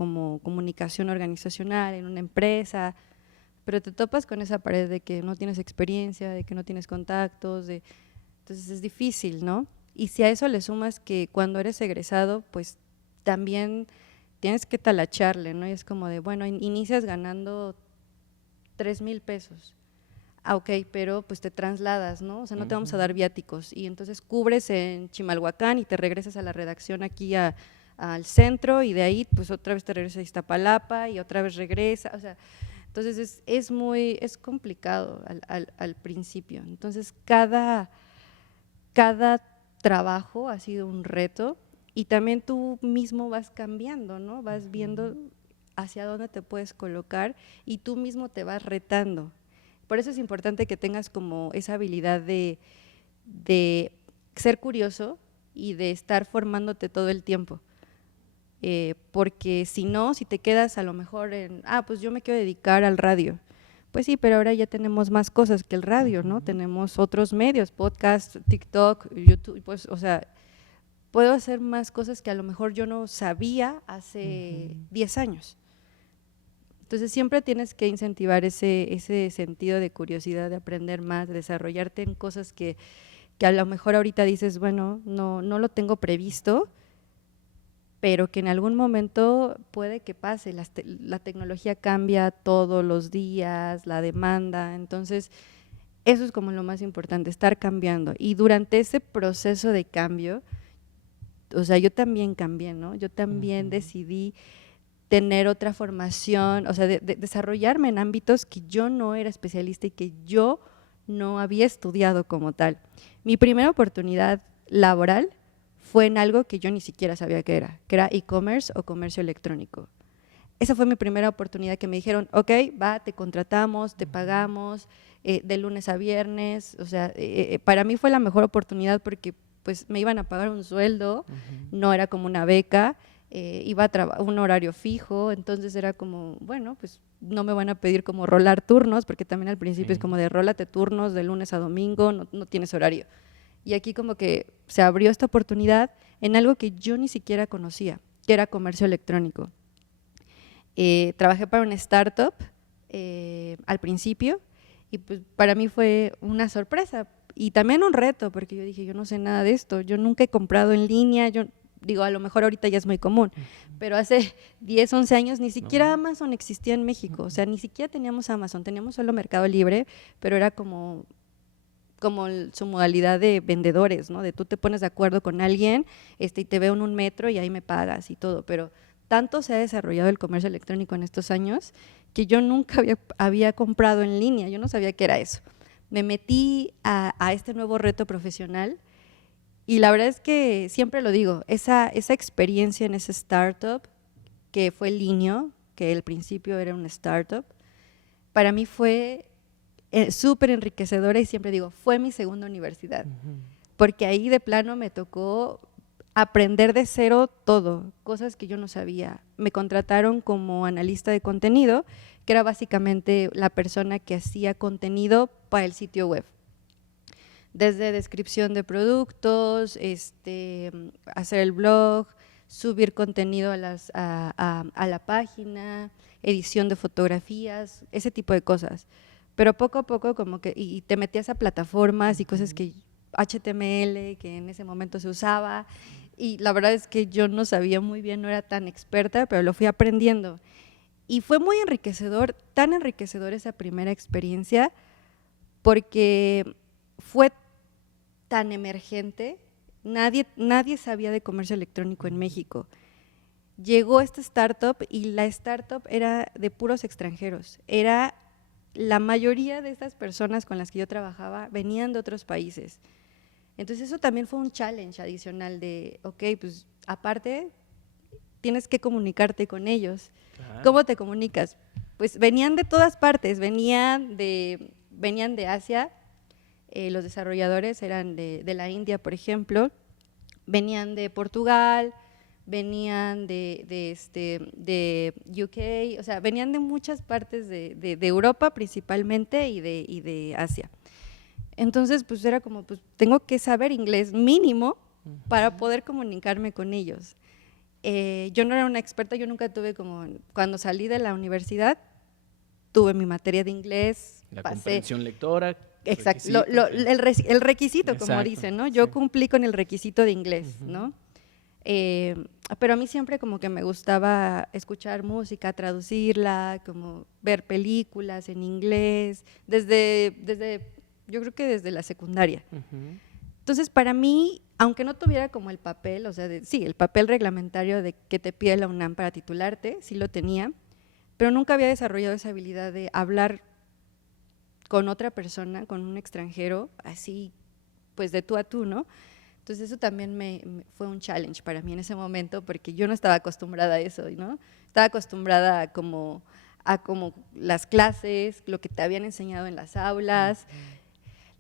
comunicación organizacional en una empresa, pero te topas con esa pared de que no tienes experiencia, de que no tienes contactos, entonces es difícil, ¿no? Y si a eso le sumas que cuando eres egresado, pues también tienes que talacharle, ¿no? Y es como de, bueno, inicias ganando 3,000 pesos. Ah, ok, pero pues te trasladas, ¿no? O sea, no te vamos a dar viáticos, y entonces cubres en Chimalhuacán y te regresas a la redacción aquí al centro, y de ahí pues otra vez te regresas a Iztapalapa y otra vez regresa, o sea, entonces es complicado al principio. Entonces cada trabajo ha sido un reto, y también tú mismo vas cambiando, ¿no? Vas viendo hacia dónde te puedes colocar y tú mismo te vas retando. Por eso es importante que tengas como esa habilidad de ser curioso y de estar formándote todo el tiempo. Porque si no, si te quedas a lo mejor pues yo me quiero dedicar al radio. Pues sí, pero ahora ya tenemos más cosas que el radio, ¿no? Tenemos otros medios, podcast, TikTok, YouTube, pues, o sea, puedo hacer más cosas que a lo mejor yo no sabía hace 10 años. Entonces siempre tienes que incentivar ese sentido de curiosidad, de aprender más, de desarrollarte en cosas que a lo mejor ahorita dices, bueno, no lo tengo previsto, pero que en algún momento puede que pase. La tecnología cambia todos los días, la demanda, entonces eso es como lo más importante, estar cambiando. Y durante ese proceso de cambio, o sea, yo también cambié, ¿no? Yo también decidí tener otra formación, o sea, de desarrollarme en ámbitos que yo no era especialista y que yo no había estudiado como tal. Mi primera oportunidad laboral fue en algo que yo ni siquiera sabía que era e-commerce o comercio electrónico. Esa fue mi primera oportunidad, que me dijeron, ok, va, te contratamos, te pagamos, de lunes a viernes, o sea, para mí fue la mejor oportunidad porque pues me iban a pagar un sueldo, no era como una beca, iba a un horario fijo, entonces era como, bueno, pues no me van a pedir como rolar turnos, porque también al principio es como de rólate turnos de lunes a domingo, no tienes horario. Y aquí como que se abrió esta oportunidad en algo que yo ni siquiera conocía, que era comercio electrónico. Trabajé para una startup al principio, y pues para mí fue una sorpresa y también un reto, porque yo dije, yo no sé nada de esto, yo nunca he comprado en línea, digo, a lo mejor ahorita ya es muy común, pero hace 10, 11 años ni siquiera Amazon existía en México, o sea, ni siquiera teníamos Amazon, teníamos solo Mercado Libre, pero era como su modalidad de vendedores, ¿no? De tú te pones de acuerdo con alguien y te veo en un metro y ahí me pagas y todo, pero tanto se ha desarrollado el comercio electrónico en estos años que yo nunca había comprado en línea, yo no sabía qué era eso. Me metí a este nuevo reto profesional y la verdad es que siempre lo digo, esa experiencia en ese startup que fue Linio, que al principio era una startup, para mí fue súper enriquecedora y siempre digo, fue mi segunda universidad, porque ahí de plano me tocó aprender de cero todo, cosas que yo no sabía. Me contrataron como analista de contenido, que era básicamente la persona que hacía contenido para el sitio web. Desde descripción de productos, hacer el blog, subir contenido a la página, edición de fotografías, ese tipo de cosas. Pero poco a poco como que, y te metías a plataformas y cosas que HTML, que en ese momento se usaba, y la verdad es que yo no sabía muy bien, no era tan experta, pero lo fui aprendiendo. Y fue muy enriquecedor, tan enriquecedor esa primera experiencia, porque fue tan emergente, nadie sabía de comercio electrónico en México. Llegó esta startup y la startup era de puros extranjeros, la mayoría de estas personas con las que yo trabajaba venían de otros países. Entonces eso también fue un challenge adicional de, ok, pues aparte tienes que comunicarte con ellos. Claro. ¿Cómo te comunicas? Pues venían de todas partes, venían de Asia, los desarrolladores eran de la India, por ejemplo, venían de Portugal, venían de UK, o sea, venían de muchas partes de Europa principalmente y de Asia. Entonces, pues era como, pues tengo que saber inglés mínimo para poder comunicarme con ellos. Yo no era una experta, yo nunca tuve cuando salí de la universidad, tuve mi materia de inglés. La comprensión lectora. Exacto, el requisito, exacto, como dicen, ¿no? Yo cumplí con el requisito de inglés, ¿no? Pero a mí siempre como que me gustaba escuchar música, traducirla, como ver películas en inglés, yo creo que desde la secundaria. Entonces, para mí, aunque no tuviera como el papel, o sea, sí, el papel reglamentario de que te pide la UNAM para titularte, sí lo tenía, pero nunca había desarrollado esa habilidad de hablar con otra persona, con un extranjero, así, pues de tú a tú, ¿no? Entonces eso también fue un challenge para mí en ese momento, porque yo no estaba acostumbrada a eso, ¿no? Estaba acostumbrada a como las clases, lo que te habían enseñado en las aulas,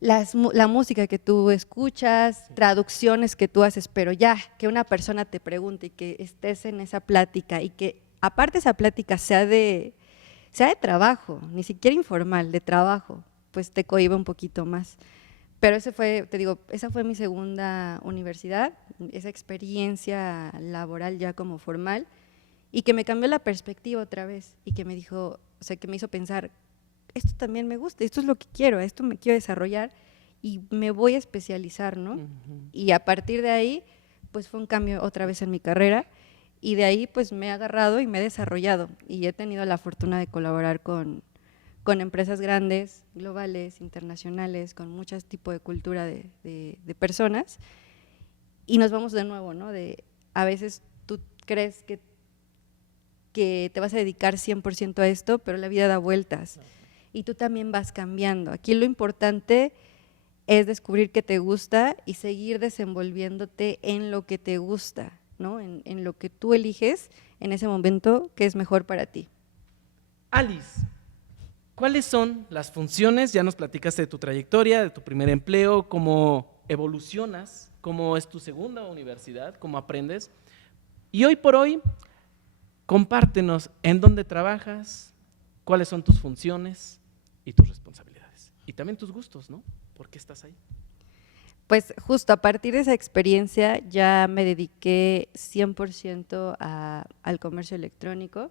la música que tú escuchas, traducciones que tú haces, pero ya que una persona te pregunte y que estés en esa plática y que aparte esa plática sea de trabajo, ni siquiera informal, de trabajo, pues te cohíbe un poquito más. Pero esa fue mi segunda universidad, esa experiencia laboral ya como formal, y que me cambió la perspectiva otra vez, y que me dijo, o sea, que me hizo pensar, esto también me gusta, esto es lo que quiero, esto me quiero desarrollar, y me voy a especializar, ¿no? Y a partir de ahí, pues fue un cambio otra vez en mi carrera, y de ahí pues me he agarrado y me he desarrollado, y he tenido la fortuna de colaborar con empresas grandes, globales, internacionales, con muchos tipos de cultura de personas, y nos vamos de nuevo, ¿no? A veces tú crees que te vas a dedicar 100% a esto, pero la vida da vueltas, y tú también vas cambiando. Aquí lo importante es descubrir qué te gusta y seguir desenvolviéndote en lo que te gusta, ¿no? En lo que tú eliges en ese momento que es mejor para ti. Alice, ¿cuáles son las funciones? Ya nos platicaste de tu trayectoria, de tu primer empleo, cómo evolucionas, cómo es tu segunda universidad, cómo aprendes. Y hoy por hoy, compártenos en dónde trabajas, cuáles son tus funciones y tus responsabilidades. Y también tus gustos, ¿no? ¿Por qué estás ahí? Pues justo a partir de esa experiencia ya me dediqué 100% al comercio electrónico.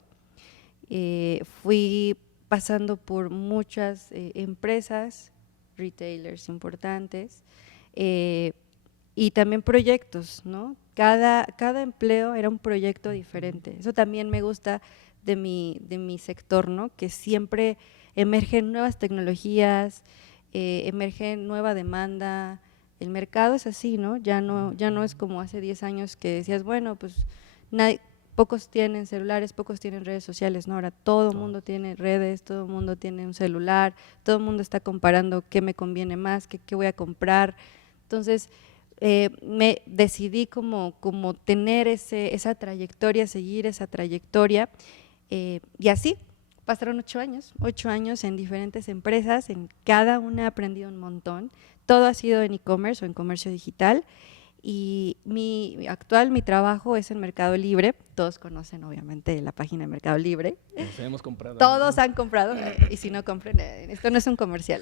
Fui pasando por muchas empresas, retailers importantes, y también proyectos, ¿no? Cada empleo era un proyecto diferente. Eso también me gusta de mi sector, ¿no? Que siempre emergen nuevas tecnologías, emerge nueva demanda. El mercado es así, ¿no? Ya no es como hace 10 años que decías, bueno, pues pocos tienen celulares, pocos tienen redes sociales, ¿no? Ahora todo el mundo tiene redes, todo el mundo tiene un celular, todo el mundo está comparando qué me conviene más, qué voy a comprar. Entonces, me decidí como tener esa trayectoria, seguir esa trayectoria, y así pasaron 8 años en diferentes empresas, en cada una he aprendido un montón, todo ha sido en e-commerce o en comercio digital, y mi trabajo es en Mercado Libre. Todos conocen obviamente la página de Mercado Libre. Nos hemos comprado. Todos han comprado, y si no compren, esto no es un comercial.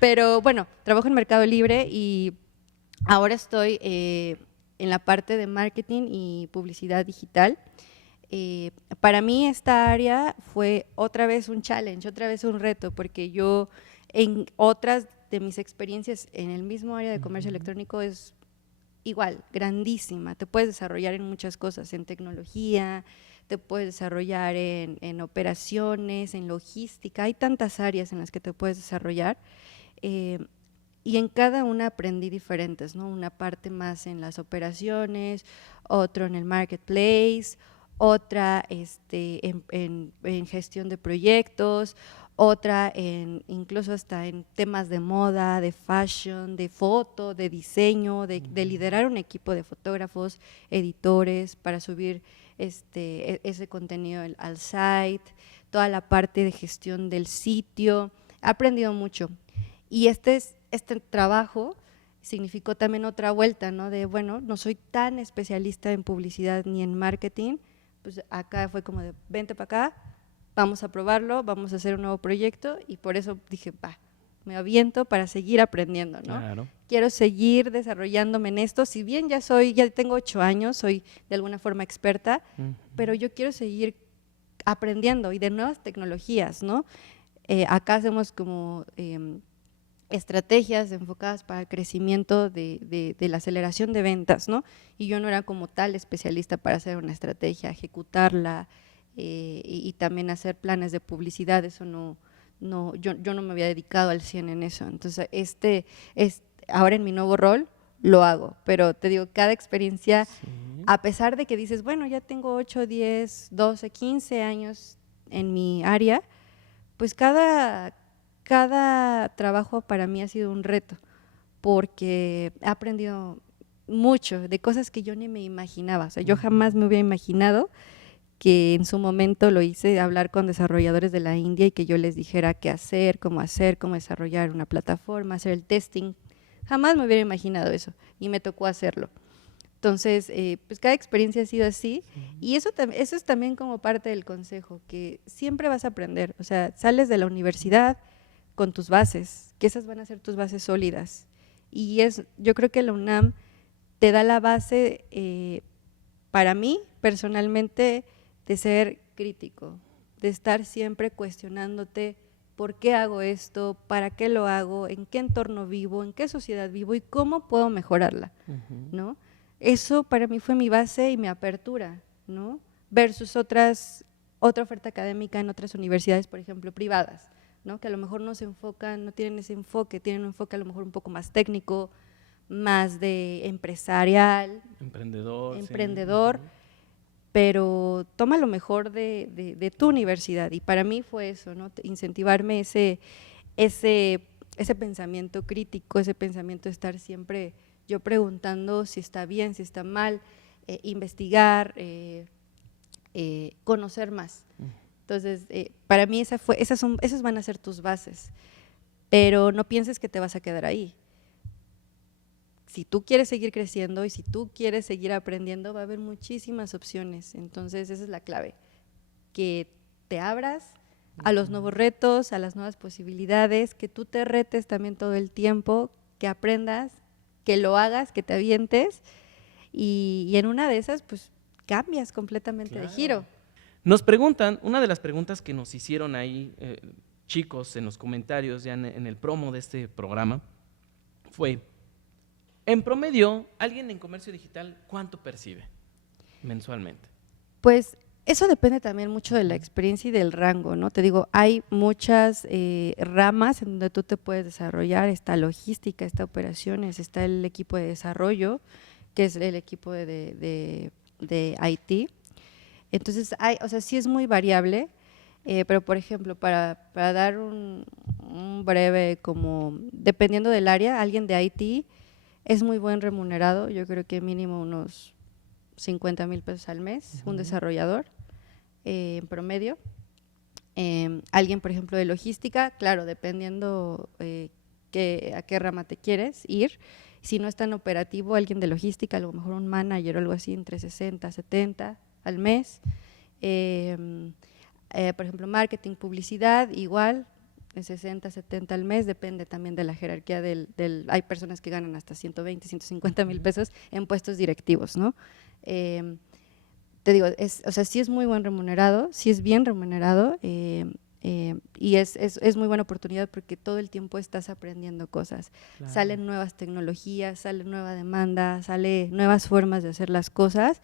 Pero bueno, trabajo en Mercado Libre y ahora estoy en la parte de marketing y publicidad digital. Para mí esta área fue otra vez un challenge, otra vez un reto, porque yo en otras de mis experiencias en el mismo área de comercio electrónico es igual, grandísima. Te puedes desarrollar en muchas cosas, en tecnología, te puedes desarrollar en operaciones, en logística, hay tantas áreas en las que te puedes desarrollar, y en cada una aprendí diferentes, ¿no? Una parte más en las operaciones, otro en el marketplace, otra en gestión de proyectos, otra incluso hasta en temas de moda, de fashion, de foto, de diseño, de liderar un equipo de fotógrafos, editores para subir ese contenido al site, toda la parte de gestión del sitio. He aprendido mucho y este trabajo significó también otra vuelta, ¿no? De bueno, no soy tan especialista en publicidad ni en marketing, pues acá fue como de vente para acá, vamos a probarlo, vamos a hacer un nuevo proyecto, y por eso dije, me aviento para seguir aprendiendo, ¿no? Claro. Quiero seguir desarrollándome en esto, si bien ya tengo 8 años, soy de alguna forma experta, pero yo quiero seguir aprendiendo y de nuevas tecnologías, ¿no? Acá hacemos como estrategias enfocadas para el crecimiento de la aceleración de ventas, ¿no? Y yo no era como tal especialista para hacer una estrategia, ejecutarla, y también hacer planes de publicidad. Eso yo no me había dedicado al 100 en eso. Entonces, ahora en mi nuevo rol lo hago, pero te digo, cada experiencia, Sí. a pesar de que dices, bueno, ya tengo 8, 10, 12, 15 años en mi área, pues cada trabajo para mí ha sido un reto, porque he aprendido mucho de cosas que yo ni me imaginaba. O sea, yo jamás me hubiera imaginado que en su momento lo hice, hablar con desarrolladores de la India y que yo les dijera qué hacer, cómo desarrollar una plataforma, hacer el testing. Jamás me hubiera imaginado eso y me tocó hacerlo. Entonces, pues cada experiencia ha sido así, y eso es también como parte del consejo, que siempre vas a aprender. O sea, sales de la universidad con tus bases, que esas van a ser tus bases sólidas, y yo creo que la UNAM te da la base, para mí personalmente, de ser crítico, de estar siempre cuestionándote por qué hago esto, para qué lo hago, en qué entorno vivo, en qué sociedad vivo y cómo puedo mejorarla, ¿no? Eso para mí fue mi base y mi apertura, ¿no? Versus otra oferta académica en otras universidades, por ejemplo, privadas, ¿no? Que a lo mejor no tienen ese enfoque, tienen un enfoque a lo mejor un poco más técnico, más de empresarial, emprendedor, Sí. pero toma lo mejor de tu universidad, y para mí fue eso, ¿no? Incentivarme ese pensamiento crítico, ese pensamiento de estar siempre yo preguntando si está bien, si está mal, investigar, conocer más. Entonces, para mí esas van a ser tus bases, pero no pienses que te vas a quedar ahí. Si tú quieres seguir creciendo y si tú quieres seguir aprendiendo, va a haber muchísimas opciones. Entonces, esa es la clave, que te abras a los nuevos retos, a las nuevas posibilidades, que tú te retes también todo el tiempo, que aprendas, que lo hagas, que te avientes, y en una de esas, pues, cambias completamente de giro. Nos preguntan, una de las preguntas que nos hicieron ahí, chicos, en los comentarios, ya en el promo de este programa, fue: En promedio, alguien en comercio digital, ¿cuánto percibe mensualmente? Pues eso depende también mucho de la experiencia y del rango, ¿no? Te digo, hay muchas ramas en donde tú te puedes desarrollar, está logística, está operaciones, está el equipo de desarrollo, que es el equipo de IT. Entonces, o sea, sí es muy variable, pero por ejemplo, para dar un breve, como dependiendo del área, alguien de IT es muy buen remunerado, yo creo que mínimo unos 50,000 pesos al mes, un desarrollador en promedio. Alguien, por ejemplo, de logística, claro, dependiendo a qué rama te quieres ir. Si no es tan operativo, alguien de logística, a lo mejor un manager o algo así, entre 60, 70 al mes. Por ejemplo, marketing, publicidad, igual, de 60, 70 al mes, depende también de la jerarquía hay personas que ganan hasta 120, 150,000 pesos en puestos directivos, ¿no? Te digo, o sea, sí es muy buen remunerado, sí es bien remunerado, y es muy buena oportunidad porque todo el tiempo estás aprendiendo cosas. Claro. Salen nuevas tecnologías, sale nueva demanda, sale nuevas formas de hacer las cosas.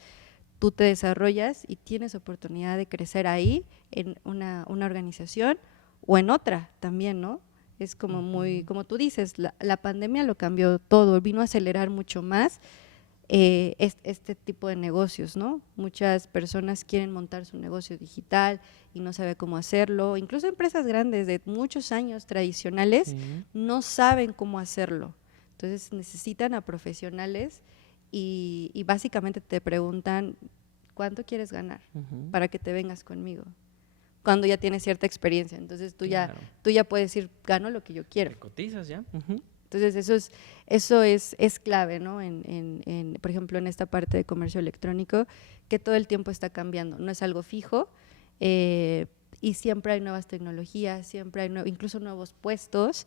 Tú te desarrollas y tienes oportunidad de crecer ahí en una organización o en otra también, ¿no? Es como muy, como tú dices, la pandemia lo cambió todo, vino a acelerar mucho más este tipo de negocios, ¿no? Muchas personas quieren montar su negocio digital y no saben cómo hacerlo. Incluso empresas grandes de muchos años tradicionales no saben cómo hacerlo. Entonces necesitan a profesionales y básicamente te preguntan ¿cuánto quieres ganar para que te vengas conmigo? Cuando ya tienes cierta experiencia. Entonces tú ya puedes decir, gano lo que yo quiero. ¿Te cotizas ya? Entonces eso es clave, ¿no? Por ejemplo, en esta parte de comercio electrónico, que todo el tiempo está cambiando, no es algo fijo, y siempre hay nuevas tecnologías, siempre hay incluso nuevos puestos,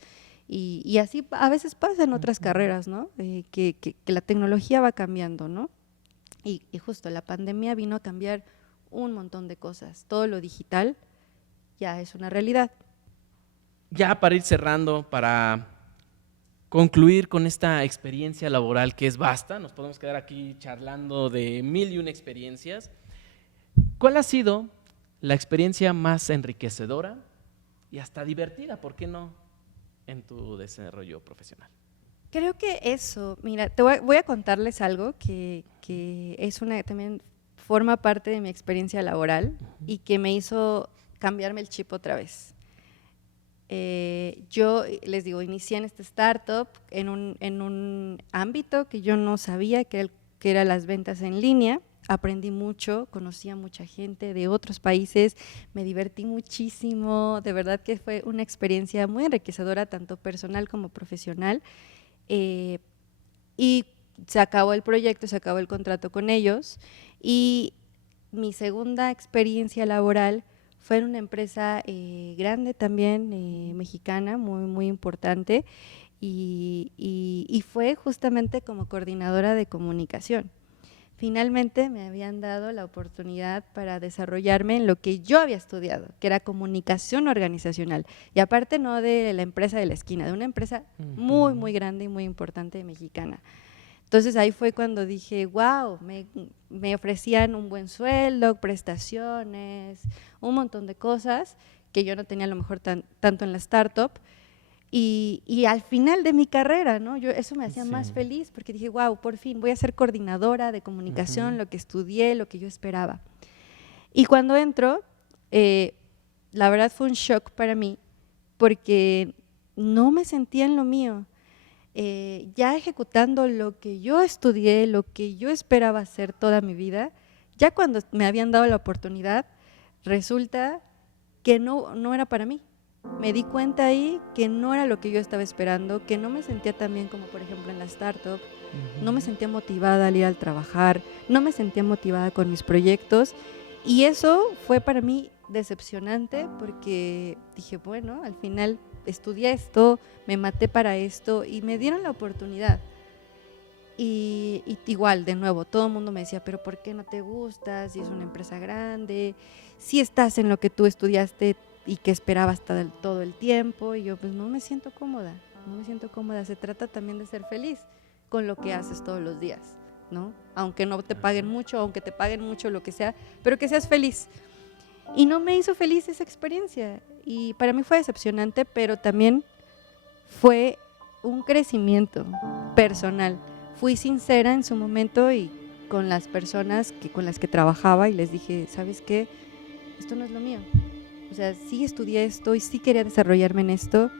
y así a veces pasa en otras carreras, ¿no? Que la tecnología va cambiando, ¿no? Y justo la pandemia vino a cambiar un montón de cosas, todo lo digital ya es una realidad. Ya para ir cerrando, para concluir con esta experiencia laboral que es vasta, nos podemos quedar aquí charlando de 1001 experiencias. ¿Cuál ha sido la experiencia más enriquecedora y hasta divertida, por qué no, en tu desarrollo profesional? Creo que eso, mira, voy a contarles algo que también forma parte de mi experiencia laboral y que me hizo cambiarme el chip otra vez. Yo les digo, inicié en esta startup en un ámbito que yo no sabía, que era las ventas en línea. Aprendí mucho, conocí a mucha gente de otros países, me divertí muchísimo, de verdad que fue una experiencia muy enriquecedora, tanto personal como profesional. Y se acabó el proyecto, se acabó el contrato con ellos, y mi segunda experiencia laboral fue en una empresa grande también, mexicana, muy, muy importante, y fue justamente como coordinadora de comunicación. Finalmente me habían dado la oportunidad para desarrollarme en lo que yo había estudiado, que era comunicación organizacional. Y aparte no de la empresa de la esquina, de una empresa muy, muy grande y muy importante mexicana. Entonces ahí fue cuando dije, wow, me ofrecían un buen sueldo, prestaciones, un montón de cosas que yo no tenía a lo mejor tanto en la startup. Y al final de mi carrera, ¿no? Eso me hacía más feliz porque dije, wow, por fin voy a ser coordinadora de comunicación, lo que estudié, lo que yo esperaba. Y cuando entro, la verdad fue un shock para mí porque no me sentía en lo mío. Ya ejecutando lo que yo estudié, lo que yo esperaba hacer toda mi vida, ya cuando me habían dado la oportunidad, resulta que no era para mí. Me di cuenta ahí que no era lo que yo estaba esperando, que no me sentía tan bien como por ejemplo en la startup, no me sentía motivada al ir al trabajar, no me sentía motivada con mis proyectos, y eso fue para mí decepcionante porque dije, bueno, al final estudié esto, me maté para esto y me dieron la oportunidad. Y igual, de nuevo, todo el mundo me decía, pero ¿por qué no te gusta? Si es una empresa grande, si estás en lo que tú estudiaste y que esperabas todo el tiempo. Y yo, pues no me siento cómoda, se trata también de ser feliz. con lo que haces todos los días, ¿no? Aunque no te paguen mucho, aunque te paguen mucho, lo que sea, pero que seas feliz. Y no me hizo feliz esa experiencia. Y para mí fue decepcionante, pero también fue un crecimiento personal. Fui sincera en su momento y con las personas con las que trabajaba y les dije, ¿sabes qué? Esto no es lo mío. O sea, sí estudié esto y sí quería desarrollarme en esto,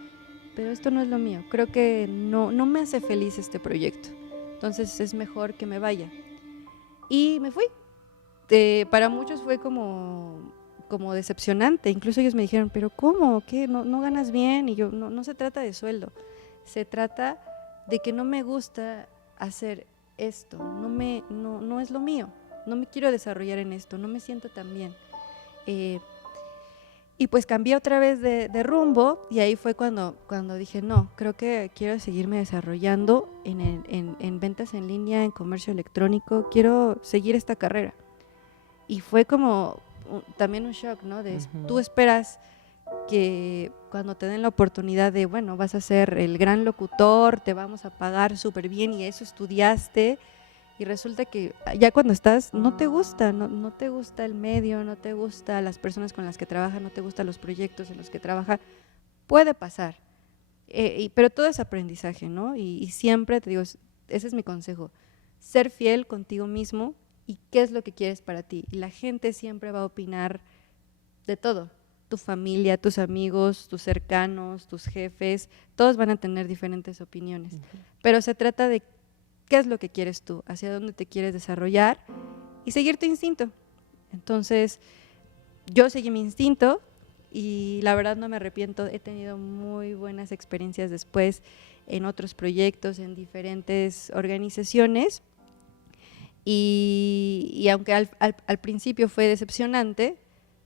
pero esto no es lo mío. Creo que no me hace feliz este proyecto. Entonces es mejor que me vaya. Y me fui. Para muchos fue como decepcionante. Incluso ellos me dijeron, ¿pero cómo? ¿Qué? ¿No ganas bien? Y yo, no se trata de sueldo. Se trata de que no me gusta hacer esto. No es lo mío. No me quiero desarrollar en esto. No me siento tan bien. Y pues cambié otra vez de rumbo y ahí fue cuando dije, no, creo que quiero seguirme desarrollando en ventas en línea, en comercio electrónico, quiero seguir esta carrera. Y fue como también un shock, ¿no? Tú esperas que cuando te den la oportunidad de, bueno, vas a ser el gran locutor, te vamos a pagar súper bien y eso estudiaste, y resulta que ya cuando estás no te gusta, no te gusta el medio, no te gusta las personas con las que trabajas, no te gustan los proyectos en los que trabaja, puede pasar, pero todo es aprendizaje, ¿no? Y siempre te digo, ese es mi consejo, ser fiel contigo mismo y qué es lo que quieres para ti. Y la gente siempre va a opinar de todo, tu familia, tus amigos, tus cercanos, tus jefes, todos van a tener diferentes opiniones, pero se trata de qué es lo que quieres tú, hacia dónde te quieres desarrollar y seguir tu instinto. Entonces, yo seguí mi instinto y la verdad no me arrepiento, he tenido muy buenas experiencias después en otros proyectos, en diferentes organizaciones y aunque al principio fue decepcionante,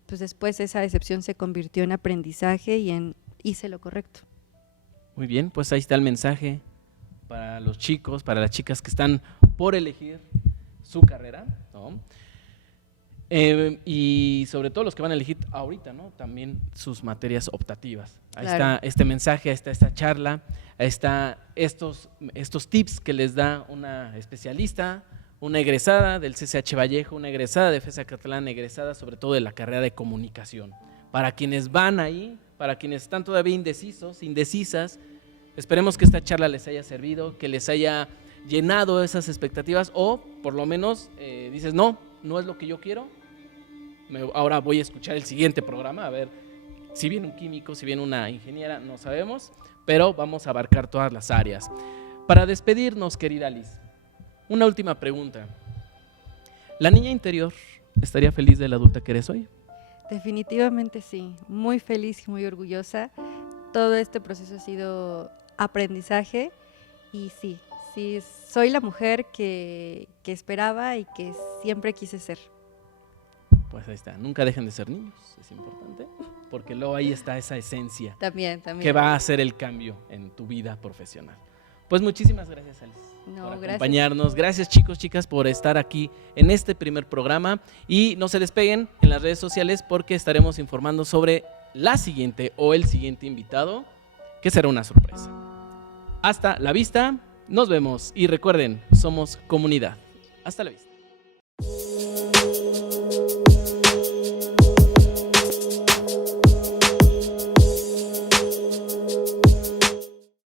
pues después esa decepción se convirtió en aprendizaje y en hice lo correcto. Muy bien, pues ahí está el mensaje para los chicos, para las chicas que están por elegir su carrera, ¿no? Y sobre todo los que van a elegir ahorita, ¿no? También sus materias optativas. Ahí Claro. está este mensaje, ahí está esta charla, ahí está estos tips que les da una especialista, una egresada del CCH Vallejo, una egresada de FES Acatlán, egresada sobre todo de la carrera de comunicación. Para quienes van ahí, para quienes están todavía indecisos, indecisas, esperemos que esta charla les haya servido, que les haya llenado esas expectativas o por lo menos dices, no es lo que yo quiero, ahora voy a escuchar el siguiente programa, a ver si viene un químico, si viene una ingeniera, no sabemos, pero vamos a abarcar todas las áreas. Para despedirnos, querida Liz, una última pregunta. ¿La niña interior estaría feliz de la adulta que eres hoy? Definitivamente sí, muy feliz y muy orgullosa. Todo este proceso ha sido aprendizaje y sí, soy la mujer que esperaba y que siempre quise ser. Pues ahí está, nunca dejen de ser niños, es importante, porque luego ahí está esa esencia También. que va a hacer el cambio en tu vida profesional. Pues muchísimas gracias, Alice, por acompañarnos. Gracias, chicos, chicas, por estar aquí en este primer programa y no se despeguen en las redes sociales porque estaremos informando sobre la siguiente o el siguiente invitado, que será una sorpresa. Hasta la vista, nos vemos y recuerden, somos comunidad. Hasta la vista.